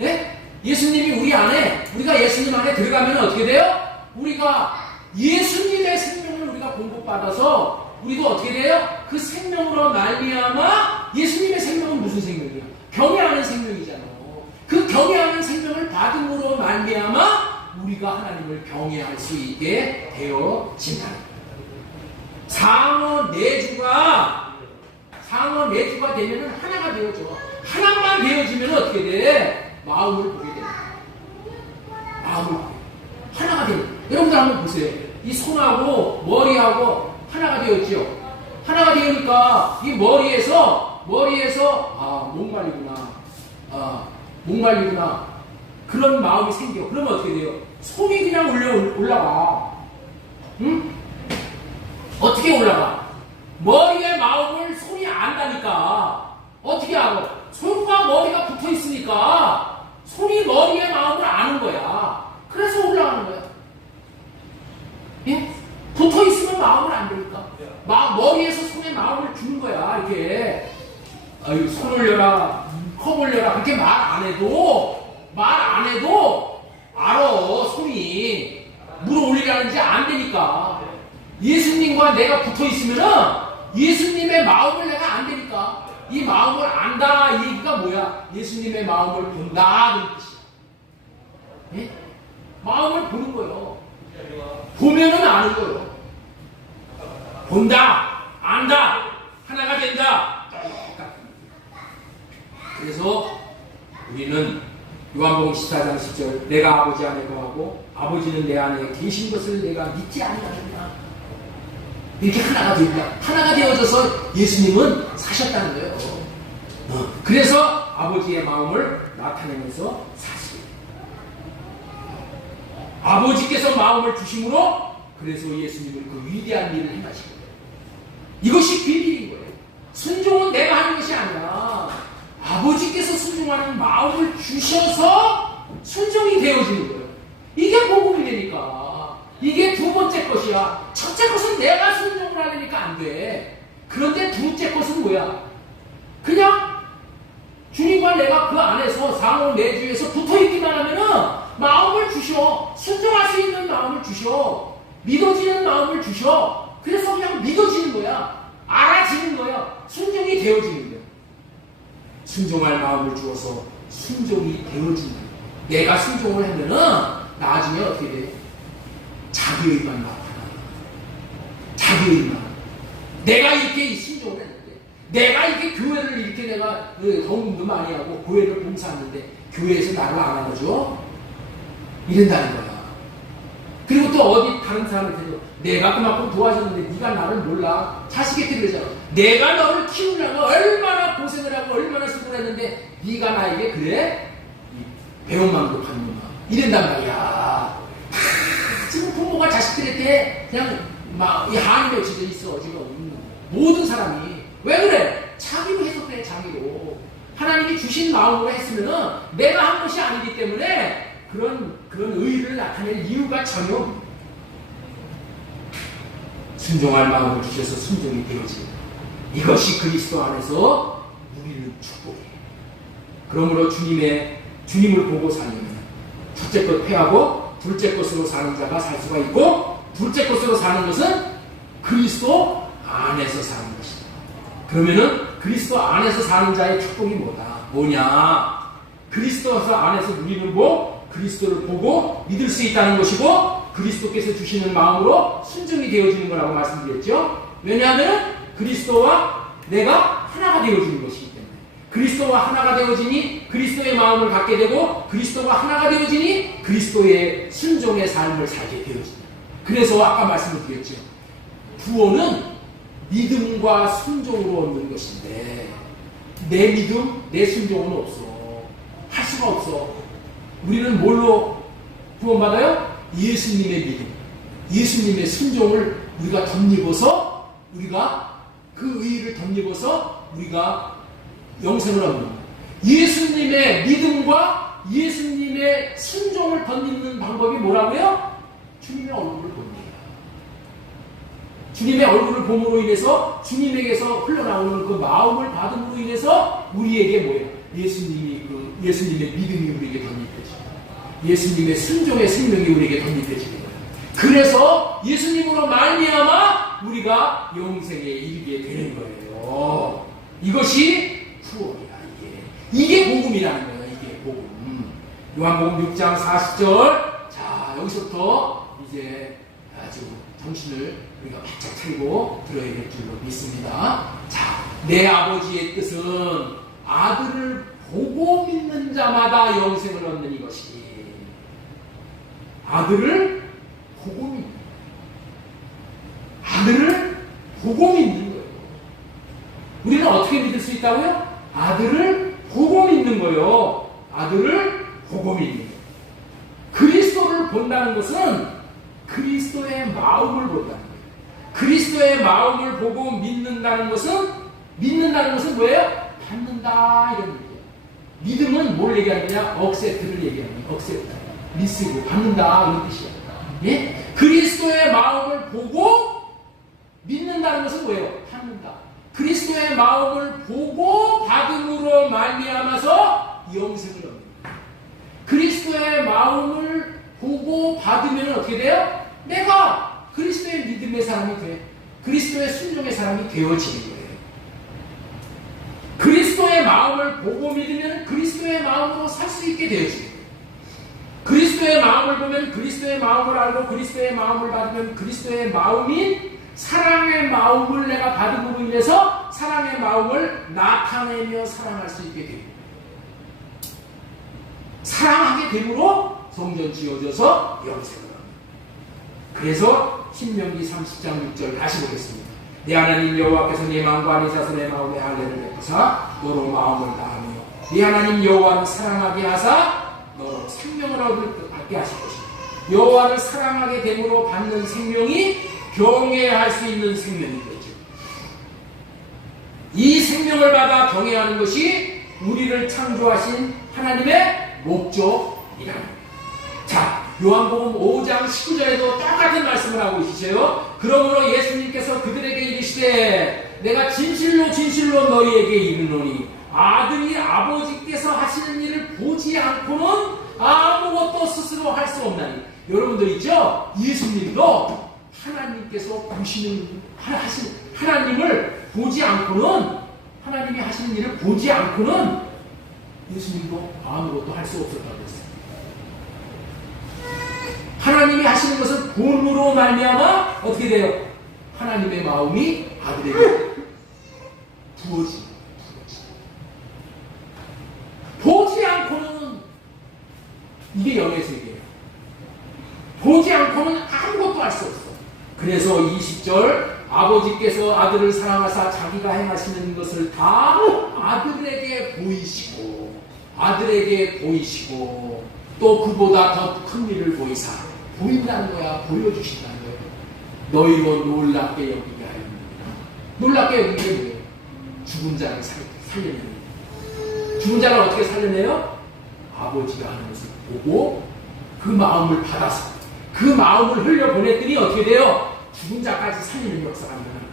예? 예수님이 우리 안에, 우리가 예수님 안에 들어가면 어떻게 돼요? 우리가 예수님의 생명을 우리가 공급받아서 우리도 어떻게 돼요? 그 생명으로 말미암아 예수님의 생명은 무슨 생명이야? 경외하는 생명이잖아. 그 경외하는 생명을 받음으로 말미암아 우리가 하나님을 경외할 수 있게 되어진다. 상어 내주가 되면은 하나가 되어져. 하나만 되어지면 어떻게 돼? 마음을 보게 돼. 마음을 보게 돼. 하나가 돼. 여러분들 한번 보세요. 이 손하고 머리하고 하나가 되었지요. 하나가 되니까 이 머리에서 목말리구나 그런 마음이 생겨. 그러면 어떻게 돼요? 손이 그냥 올라가. 응? 어떻게 올라가? 머리의 마음을 손이 안다니까. 어떻게 알아? 손과 머리가 붙어 있으니까 손이 머리의 마음을 아는 거야. 그래서 올라가는 거야. 예? 붙어 있으면 마음을 안 되니까. 머리에서 손에 마음을 주는 거야. 이렇게. 아유, 손 올려라, 컵 올려라. 그렇게 말 안 해도 알아. 손이 물 올리라는지 안 되니까. 예수님과 내가 붙어 있으면은 예수님의 마음을 내가 안 되니까. 이 마음을 안다 이 얘기가 뭐야? 예수님의 마음을 본다 그런 뜻이야. 예? 마음을 보는 거예요. 보면은 아는 거예요. 본다, 안다, 하나가 된다. 그래서 우리는 요한복음 14장 10절 내가 아버지 안에 거하고 아버지는 내 안에 계신 것을 내가 믿지 아니하느냐. 이렇게 하나가 됩니다. 하나가 되어져서 예수님은 사셨다는 거예요. 그래서 아버지의 마음을 나타내면서 사시게. 아버지께서 마음을 주심으로 그래서 예수님은 그 위대한 일을 행하신 거예요. 이것이 비밀인 거예요. 순종은 내가 하는 것이 아니라 아버지께서 순종하는 마음을 주셔서 순종이 되어지는 거예요. 이게 복음이니까. 이게 두 번째 것이야. 첫째 것은 내가 순종을 하려니까 안 돼. 그런데 둘째 것은 뭐야? 그냥 주님과 내가 그 안에서 상호 내주에서 붙어있기만 하면은 마음을 주셔. 순종할 수 있는 마음을 주셔. 믿어지는 마음을 주셔. 그래서 그냥 믿어지는 거야. 알아지는 거야. 순종이 되어지는 거야. 순종할 마음을 주어서 순종이 되어지는 거야. 내가 순종을 하면은 나중에 어떻게 돼? 자기의만 나타나. 자기의만. 내가 이렇게 순종을 했는데, 내가 이렇게 교회를 이렇게 내가 헌금도 많이 하고 교회를 봉사하는데 교회에서 나를 안 안아줘? 이런다는 거야. 그리고 또 어디 다른 사람한테도 내가 그만큼 도와줬는데 네가 나를 몰라. 자식이 그러잖아. 내가 너를 키우려고 얼마나 고생을 하고 얼마나 수고를 했는데 네가 나에게 그래? 배움만도 받는구나. 이런단 말이야. 지금 부모가 자식들한테 그냥 막 한이 맺혀져 있어. 지금 모든 사람이. 왜 그래? 자기로 해서 그래. 자기로. 하나님이 주신 마음으로 했으면은 내가 한 것이 아니기 때문에 그런 의의를 나타낼 이유가 전혀 없는. 순종할 마음을 주셔서 순종이 되어지는 이것이 그리스도 안에서 누리는 축복이에요. 그러므로 주님을 보고 사는 첫째 것 패하고 둘째 것으로 사는 자가 살 수가 있고 둘째 것으로 사는 것은 그리스도 안에서 사는 것이다. 그러면은 그리스도 안에서 사는 자의 축복이 뭐냐? 그리스도 안에서 누리는 복, 그리스도를 보고 믿을 수 있다는 것이고 그리스도께서 주시는 마음으로 순종이 되어지는 거라고 말씀드렸죠. 왜냐하면 그리스도와 내가 하나가 되어지는 것이기 때문에 그리스도와 하나가 되어지니 그리스도의 마음을 갖게 되고 그리스도와 하나가 되어지니 그리스도의 순종의 삶을 살게 되어진다. 그래서 아까 말씀을 드렸죠. 구원은 믿음과 순종으로 얻는 것인데 내 믿음, 내 순종은 없어. 할 수가 없어. 우리는 뭘로 구원받아요? 예수님의 믿음, 예수님의 순종을 우리가 덧입어서 우리가 그 의의를 덧입어서 우리가 영생을 얻는 거예요. 예수님의 믿음과 예수님의 순종을 덧입는 방법이 뭐라고요? 주님의 얼굴을 보는 거예요. 주님의 얼굴을 봄으로 인해서 주님에게서 흘러나오는 그 마음을 받음으로 인해서 우리에게 뭐예요? 예수님의 믿음이 우리에게 덧입혀지고 예수님의 순종의 생명이 우리에게 덧입혀지는 거예요. 그래서 예수님으로 말미암아 우리가 영생에 이르게 되는 거예요. 이것이 구원이야. 이게 복음이라는 거예요. 이게 복음. 요한복음 6장 40절. 자, 여기서부터 이제 아주 정신을 우리가 바짝 차리고 들어야 될 줄로 믿습니다. 자, 내 아버지의 뜻은 아들을 보고 믿는 자마다 영생을 얻는 이것이. 아들을 보고 믿는 거예요. 아들을 보고 믿는 거예요. 우리는 어떻게 믿을 수 있다고요? 아들을 보고 믿는 거예요. 아들을 보고 믿는 거예요. 그리스도를 본다는 것은 그리스도의 마음을 본다는 거예요. 그리스도의 마음을 보고 믿는다는 것은 뭐예요? 받는다 이런 얘기예요. 믿음은 뭘 얘기하는 거냐? 억셉트를 얘기하는 거예요. 억셉트. 리시브, 받는다 이런 뜻이에요. 예? 그리스도의 마음을 보고 믿는다는 것은 뭐예요? 받는다. 그리스도의 마음을 보고 받음으로 말미암아서 영생을 얻는다. 그리스도의 마음을 보고 받으면 어떻게 돼요? 내가 그리스도의 믿음의 사람이 돼. 그리스도의 순종의 사람이 되어지는 거예요. 마음을 보고 믿으면 그리스도의 마음으로 살 수 있게 되어집니다. 그리스도의 마음을 보면 그리스도의 마음을 알고 그리스도의 마음을 받으면 그리스도의 마음인 사랑의 마음을 내가 받음으로 인해서 사랑의 마음을 나타내며 사랑할 수 있게 됩니다. 사랑하게 됨으로 성전 지어져서 영생을 합니다. 그래서 신명기 30장 6절 다시 보겠습니다. 내 하나님 여호와께서 내 마음과 내 자손의 마음에 할례를 베푸사 너로 마음을 다하며 네 하나님 여호와를 사랑하게 하사 너로 생명을 얻게 하실 것이다. 여호와를 사랑하게 됨으로 받는 생명이 경외할 수 있는 생명이겠죠. 이 생명을 받아 경외하는 것이 우리를 창조하신 하나님의 목적이다. 자, 요한복음 5장 19절에도 똑같은 말씀을 하고 계시죠. 그러므로 예수님께서 그들에게 이르시되 내가 진실로 진실로 너희에게 이르노니 아들이 아버지께서 하시는 일을 보지 않고는 아무것도 스스로 할 수 없나니. 여러분들 있죠? 예수님도 하나님께서 보시는 하나님을 보지 않고는 하나님이 하시는 일을 보지 않고는 예수님도 아무것도 할 수 없었다고 했어요. 하나님이 하시는 것은 본으로 말미암아 어떻게 돼요? 하나님의 마음이 아들에게 부어지. 보지 않고는 이게 영의 세계예요. 보지 않고는 아무것도 할 수 없어. 그래서 20절 아버지께서 아들을 사랑하사 자기가 행하시는 것을 다 아들에게 보이시고 또 그보다 더 큰 일을 보이사 보인다는 거야. 보여주신다는 거예요. 너희로 놀랍게 여기게 하였느니라. 놀랍게 여기게 뭐예요? 죽은 자를 살려내는 거예요. 죽은 자를 어떻게 살려내요? 아버지가 하는 것을 보고 그 마음을 받아서 그 마음을 흘려보냈더니 어떻게 돼요? 죽은 자까지 살리는 역사가 일어나는 거예요.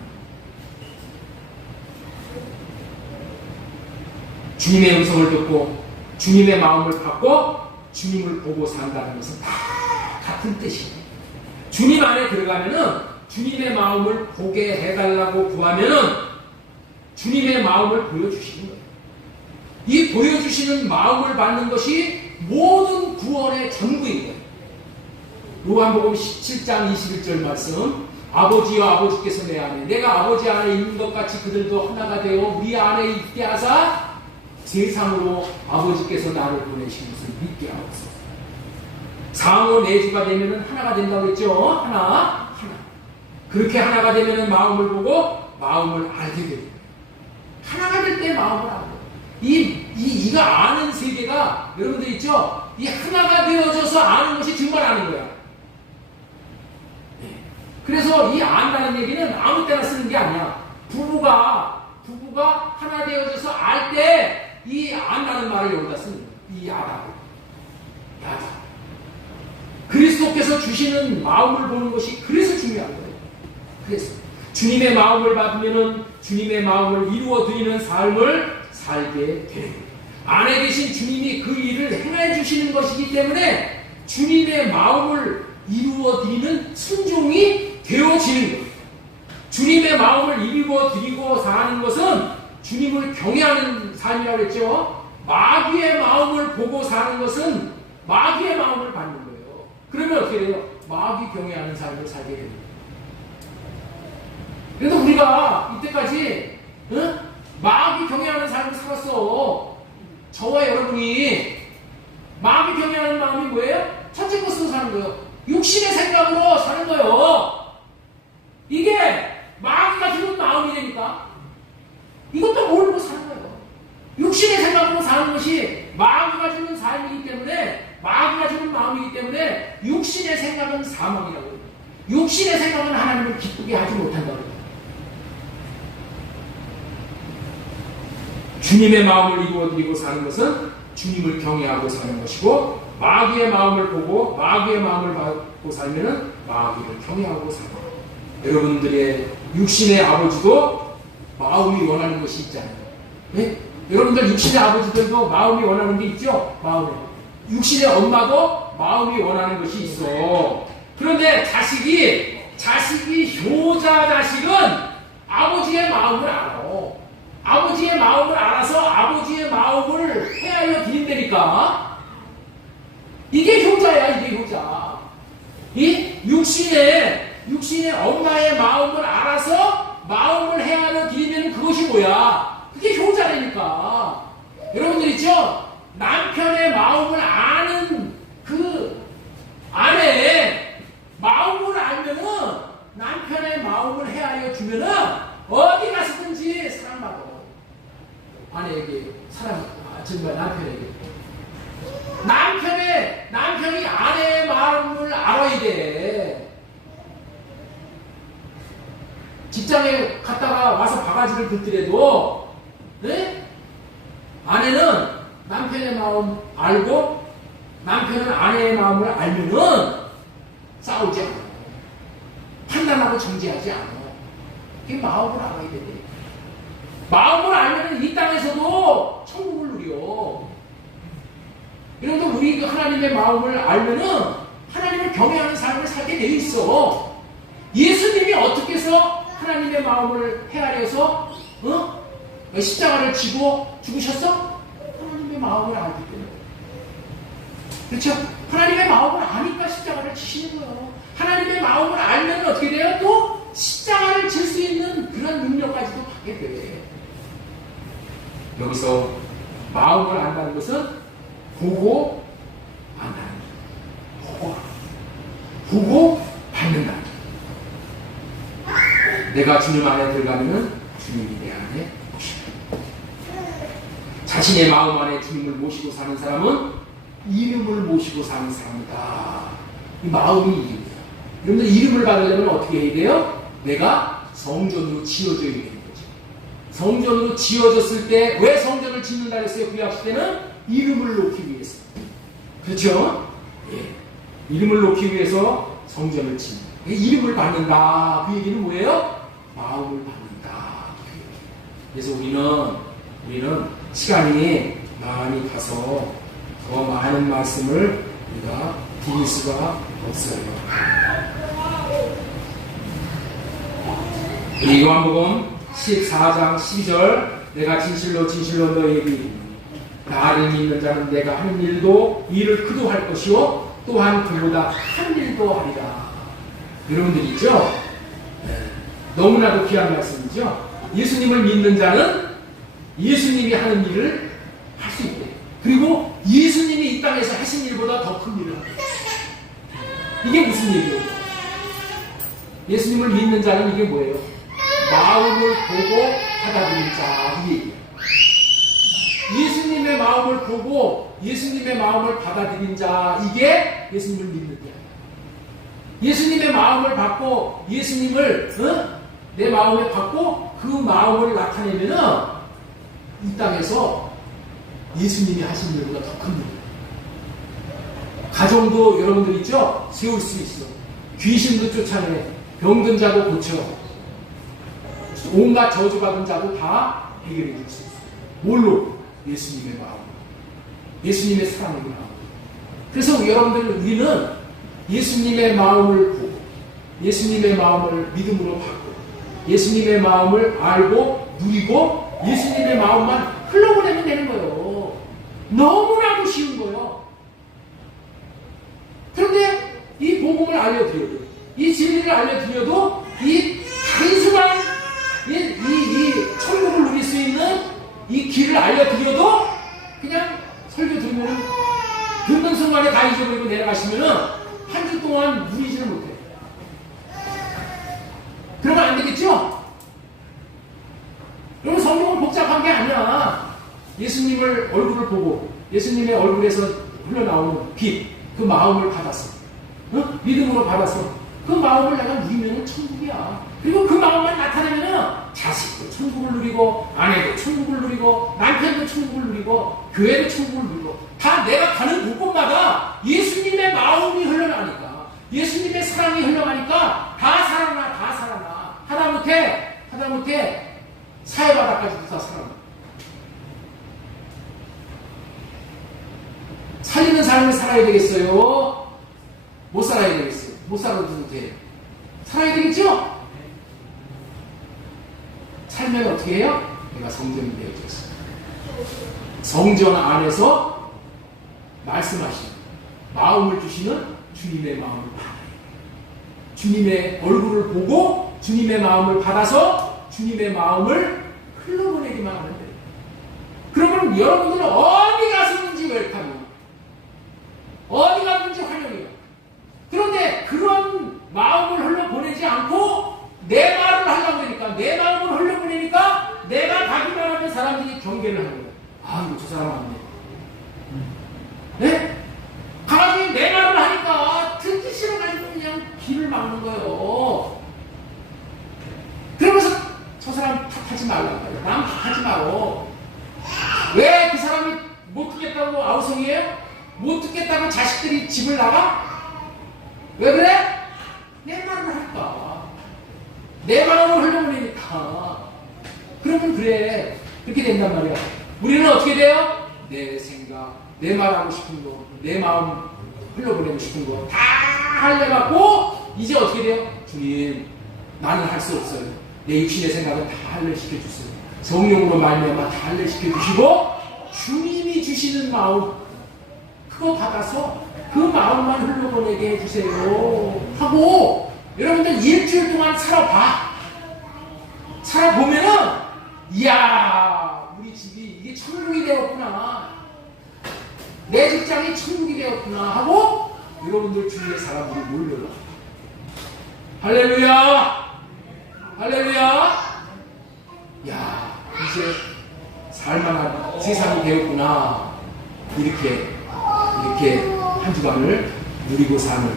주님의 음성을 듣고 주님의 마음을 받고 주님을 보고 산다는 것은 다 같은 뜻이에요. 주님 안에 들어가면은 주님의 마음을 보게 해달라고 구하면은 주님의 마음을 보여주시는 거예요. 이 보여주시는 마음을 받는 것이 모든 구원의 전부인 거예요. 요한복음 17장 21절 말씀, 아버지와 아버지께서 내 안에 내가 아버지 안에 있는 것 같이 그들도 하나가 되어 우리 안에 있게 하사 세상으로 아버지께서 나를 보내신 것을 믿게 하옵소서. 상호 내주가 되면은 하나가 된다고 했죠. 하나. 그렇게 하나가 되면은 마음을 보고 마음을 알게 됩니다. 하나가 될 때 마음을 알고. 이가 아는 세계가 여러분들 있죠? 이 하나가 되어져서 아는 것이 정말 아는 거야. 네. 그래서 이 안다는 얘기는 아무 때나 쓰는 게 아니야. 부부가 하나 되어져서 알 때 이 안다는 말을 여기다 쓰는 거야. 이 알아고. 야자. 그리스도께서 주시는 마음을 보는 것이 그래서 중요한 거예요. 그래서 주님의 마음을 받으면은 주님의 마음을 이루어 드리는 삶을 살게 되는 거예요. 안에 계신 주님이 그 일을 행해 주시는 것이기 때문에 주님의 마음을 이루어 드리는 순종이 되어지는 거예요. 주님의 마음을 이루어 드리고 사는 것은 주님을 경외하는 삶이라고 했죠. 마귀의 마음을 보고 사는 것은 마귀의 마음을 받는 거예요. 그러면 어떻게 돼요? 마귀 경외하는 삶을 살게 됩니다. 그래서 우리가 이때까지 마귀 경외하는 삶을 살았어. 저와 여러분이 마귀 경외하는 마음이 뭐예요? 첫째 것으로 사는 거예요. 육신의 생각으로 사는 거예요. 이게 마귀가 주는 마음이 되니까 이것도 모르고 사는 거예요. 육신의 생각으로 사는 것이 마귀가 주는 삶이기 때문에 마귀가 주는 마음이기 때문에 육신의 생각은 사망이라고 해요. 육신의 생각은 하나님을 기쁘게 하지 못한다고 해요. 주님의 마음을 이루어드리고 사는 것은 주님을 경외하고 사는 것이고 마귀의 마음을 보고 마귀의 마음을 받고 살면은 마귀를 경외하고 사는 거예요. 여러분들의 육신의 아버지도 마음이 원하는 것이 있잖아요. 네? 여러분들 육신의 아버지들도 마음이 원하는 게 있죠? 마음에. 육신의 엄마도 마음이 원하는 것이 있어. 그런데 효자 자식은 아버지의 마음을 알아. 아버지의 마음을 알아서 아버지의 효자야, 이게 효자. 이 육신의 엄마의 마음을 알아서 마음을 헤아려 드리면 그것이 뭐야? 그게 효자라니까. 여러분들 있죠? 남편의 마음을 아는 그 아내의 마음을 알면은, 남편의 마음을 헤아려 주면은 어디 가서든지 사랑받아. 아내에게 정말 남편에게. 남편이 아내의 마음을 알아야 돼. 직장에 갔다가 와서 바가지를 긁더라도, 네? 아내는 남편의 마음 알고, 남편은 아내의 마음을 알면은 싸우지 않아. 판단하고 정지하지 않아. 그게 마음을 알아야 돼. 마음을 알면 이 땅에서도 천국을 누려. 이런데 우리 하나님의 마음을 알면은 하나님을 경외하는 삶을 살게 돼 있어. 예수님이 어떻게 해서 하나님의 마음을 헤아려서 십자가를 지고 죽으셨어? 하나님의 마음을 알기 때문에. 그렇죠? 하나님의 마음을 아니까 십자가를 지시는 거예요. 하나님의 마음을 알면 어떻게 돼요? 또 십자가를 질 수 있는 그런 능력까지도 갖게 돼. 여기서 마음을 안다는 것은 보고 안다는 거예요. 보고 받는다는 거예요. 내가 주님 안에 들어가면 주님이 내 안에 오십니다. 자신의 마음 안에 주님을 모시고 사는 사람은 이름을 모시고 사는 사람이다. 이 마음이 이름이다. 여러분들 이름을 받으려면 어떻게 해야 돼요? 내가 성전으로 지어져야 되는 거죠. 성전으로 지어졌을 때 왜 성전을 짓는다 그랬어요? 구약시대는 이름을 놓기 위해서. 그렇죠? 예. 이름을 놓기 위해서 성전을 짓는. 이름을 받는다. 그 얘기는 뭐예요? 마음을 받는다. 그래서 우리는 시간이 많이 가서 더 많은 말씀을 우리가 드릴 수가 없어요. 우리 요한복음 14장 12절 내가 진실로 너희에게 이르노니 나를 믿는 자는 내가 하는 일도 이를 그도 할 것이요 또한 그보다 한 일도 하리라. 여러분들 있죠? 네. 너무나도 귀한 말씀이죠. 예수님을 믿는 자는 예수님이 하는 일을 할 수 있대. 그리고 예수님이 이 땅에서 하신 일보다 더 큰 일을 합니다. 이게 무슨 얘기예요? 예수님을 믿는 자는 이게 뭐예요? 마음을 보고 받아들인 자. 이 얘기예요. 예수님의 마음을 보고 예수님의 마음을 받아들인 자. 이게 예수님을 믿는 자예요. 예수님의 마음을 받고 예수님을 내 마음에 받고 그 마음을 나타내면은 이 땅에서 예수님이 하신 일보다 더 큰 일. 가정도 여러분들 있죠? 세울 수 있어. 귀신도 쫓아내. 병든 자도 고쳐. 온갖 저주받은 자도 다 해결해 줄 수 있어. 뭘로? 예수님의 마음. 예수님의 사랑의 마음. 그래서 여러분들 우리는 예수님의 마음을 보고 예수님의 마음을 믿음으로 받고 예수님의 마음을 알고 누리고 예수님의 마음만 흘러보내면 되는 거예요. 너무나도 쉬운 거예요. 그런데 이 복음을 알려드려도 이 진리를 알려드려도 이 단순한 이 천국을 누릴 수 있는 이 길을 알려드려도 그냥 설교 들으면 듣는 순간에 다 잊어버리고 내려가시면은 한 주 동안 누리지를 못해. 그러면 안 되겠죠? 여러분 성경은 복잡한 게 아니야. 예수님을 얼굴을 보고 예수님의 얼굴에서 흘러나오는 빛, 그 마음을 받았어. 믿음으로 받았어. 그 마음을 내가 누리면 천국이야. 그리고 그 마음만 나타내면 자식도 천국을 누리고 아내도 천국을 누리고 남편도 천국을 누리고 교회도 천국을 누리고 다 내가 가는 곳곳마다 예수님의 마음이 흘러나니까 예수님의 사랑이 흘러가니까 다 살아나 하다못해 사회바다까지도 다 살아나. 살리는 삶을 살아야 되겠어요? 못 살아야 되겠어요? 못 살아도 돼요. 살아야 되겠죠? 살면 어떻게 해요? 내가 성전이 되어졌어요. 성전 안에서 말씀하시는 마음을 주시는 주님의 마음을 받아요. 주님의 얼굴을 보고 주님의 마음을 받아서 주님의 마음을 흘러보내기만 하면 돼요. 그러면 여러분들은 어디 가서든지 웰컴이에요. 어디 가든지 환영이에요. 그런데 그런 마음을 흘러보내지 않고 내 말을 하려고 하니까, 내 마음을 흘려보내니까 내가 가기만 하면 사람들이 경계를 하는 거예요. 아, 이거 저 사람 안 돼. 네? 가만히 내 말을 하니까 듣기 싫어가지고 그냥 길을 막는 거예요. 그러면서 저 사람 탓하지 말라고 해요. 남 탓하지 마고. 왜 그 사람이 못 듣겠다고 아우성이에요? 못 듣겠다고 자식들이 집을 나가? 왜 그래? 내 말을 하니까. 내 마음을 흘려보내니까. 그러면 그래. 그렇게 된단 말이야. 우리는 어떻게 돼요? 내 생각, 내 말하고 싶은 거, 내 마음 흘려보내고 싶은 거 다 하려갖고 이제 어떻게 돼요? 주님, 나는 할 수 없어요. 내 육신의 생각은 다 할례시켜주세요. 성령으로 말미암아 다 할례시켜주시고 주님이 주시는 마음 그거 받아서 그 마음만 흘려보내게 해주세요 하고 여러분들 일주일 동안 살아봐. 살아보면은 이야, 우리 집이 이게 천국이 되었구나, 내 직장이 천국이 되었구나 하고 여러분들 주위의 사람들이 몰려요. 할렐루야, 할렐루야. 야, 이제 살만한 세상이 되었구나. 이렇게 한 주간을 누리고 사는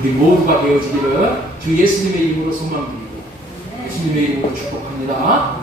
우리 모두가 되어지기를 주 예수님의 이름으로 소망드리고 예수님의 이름으로 축복합니다.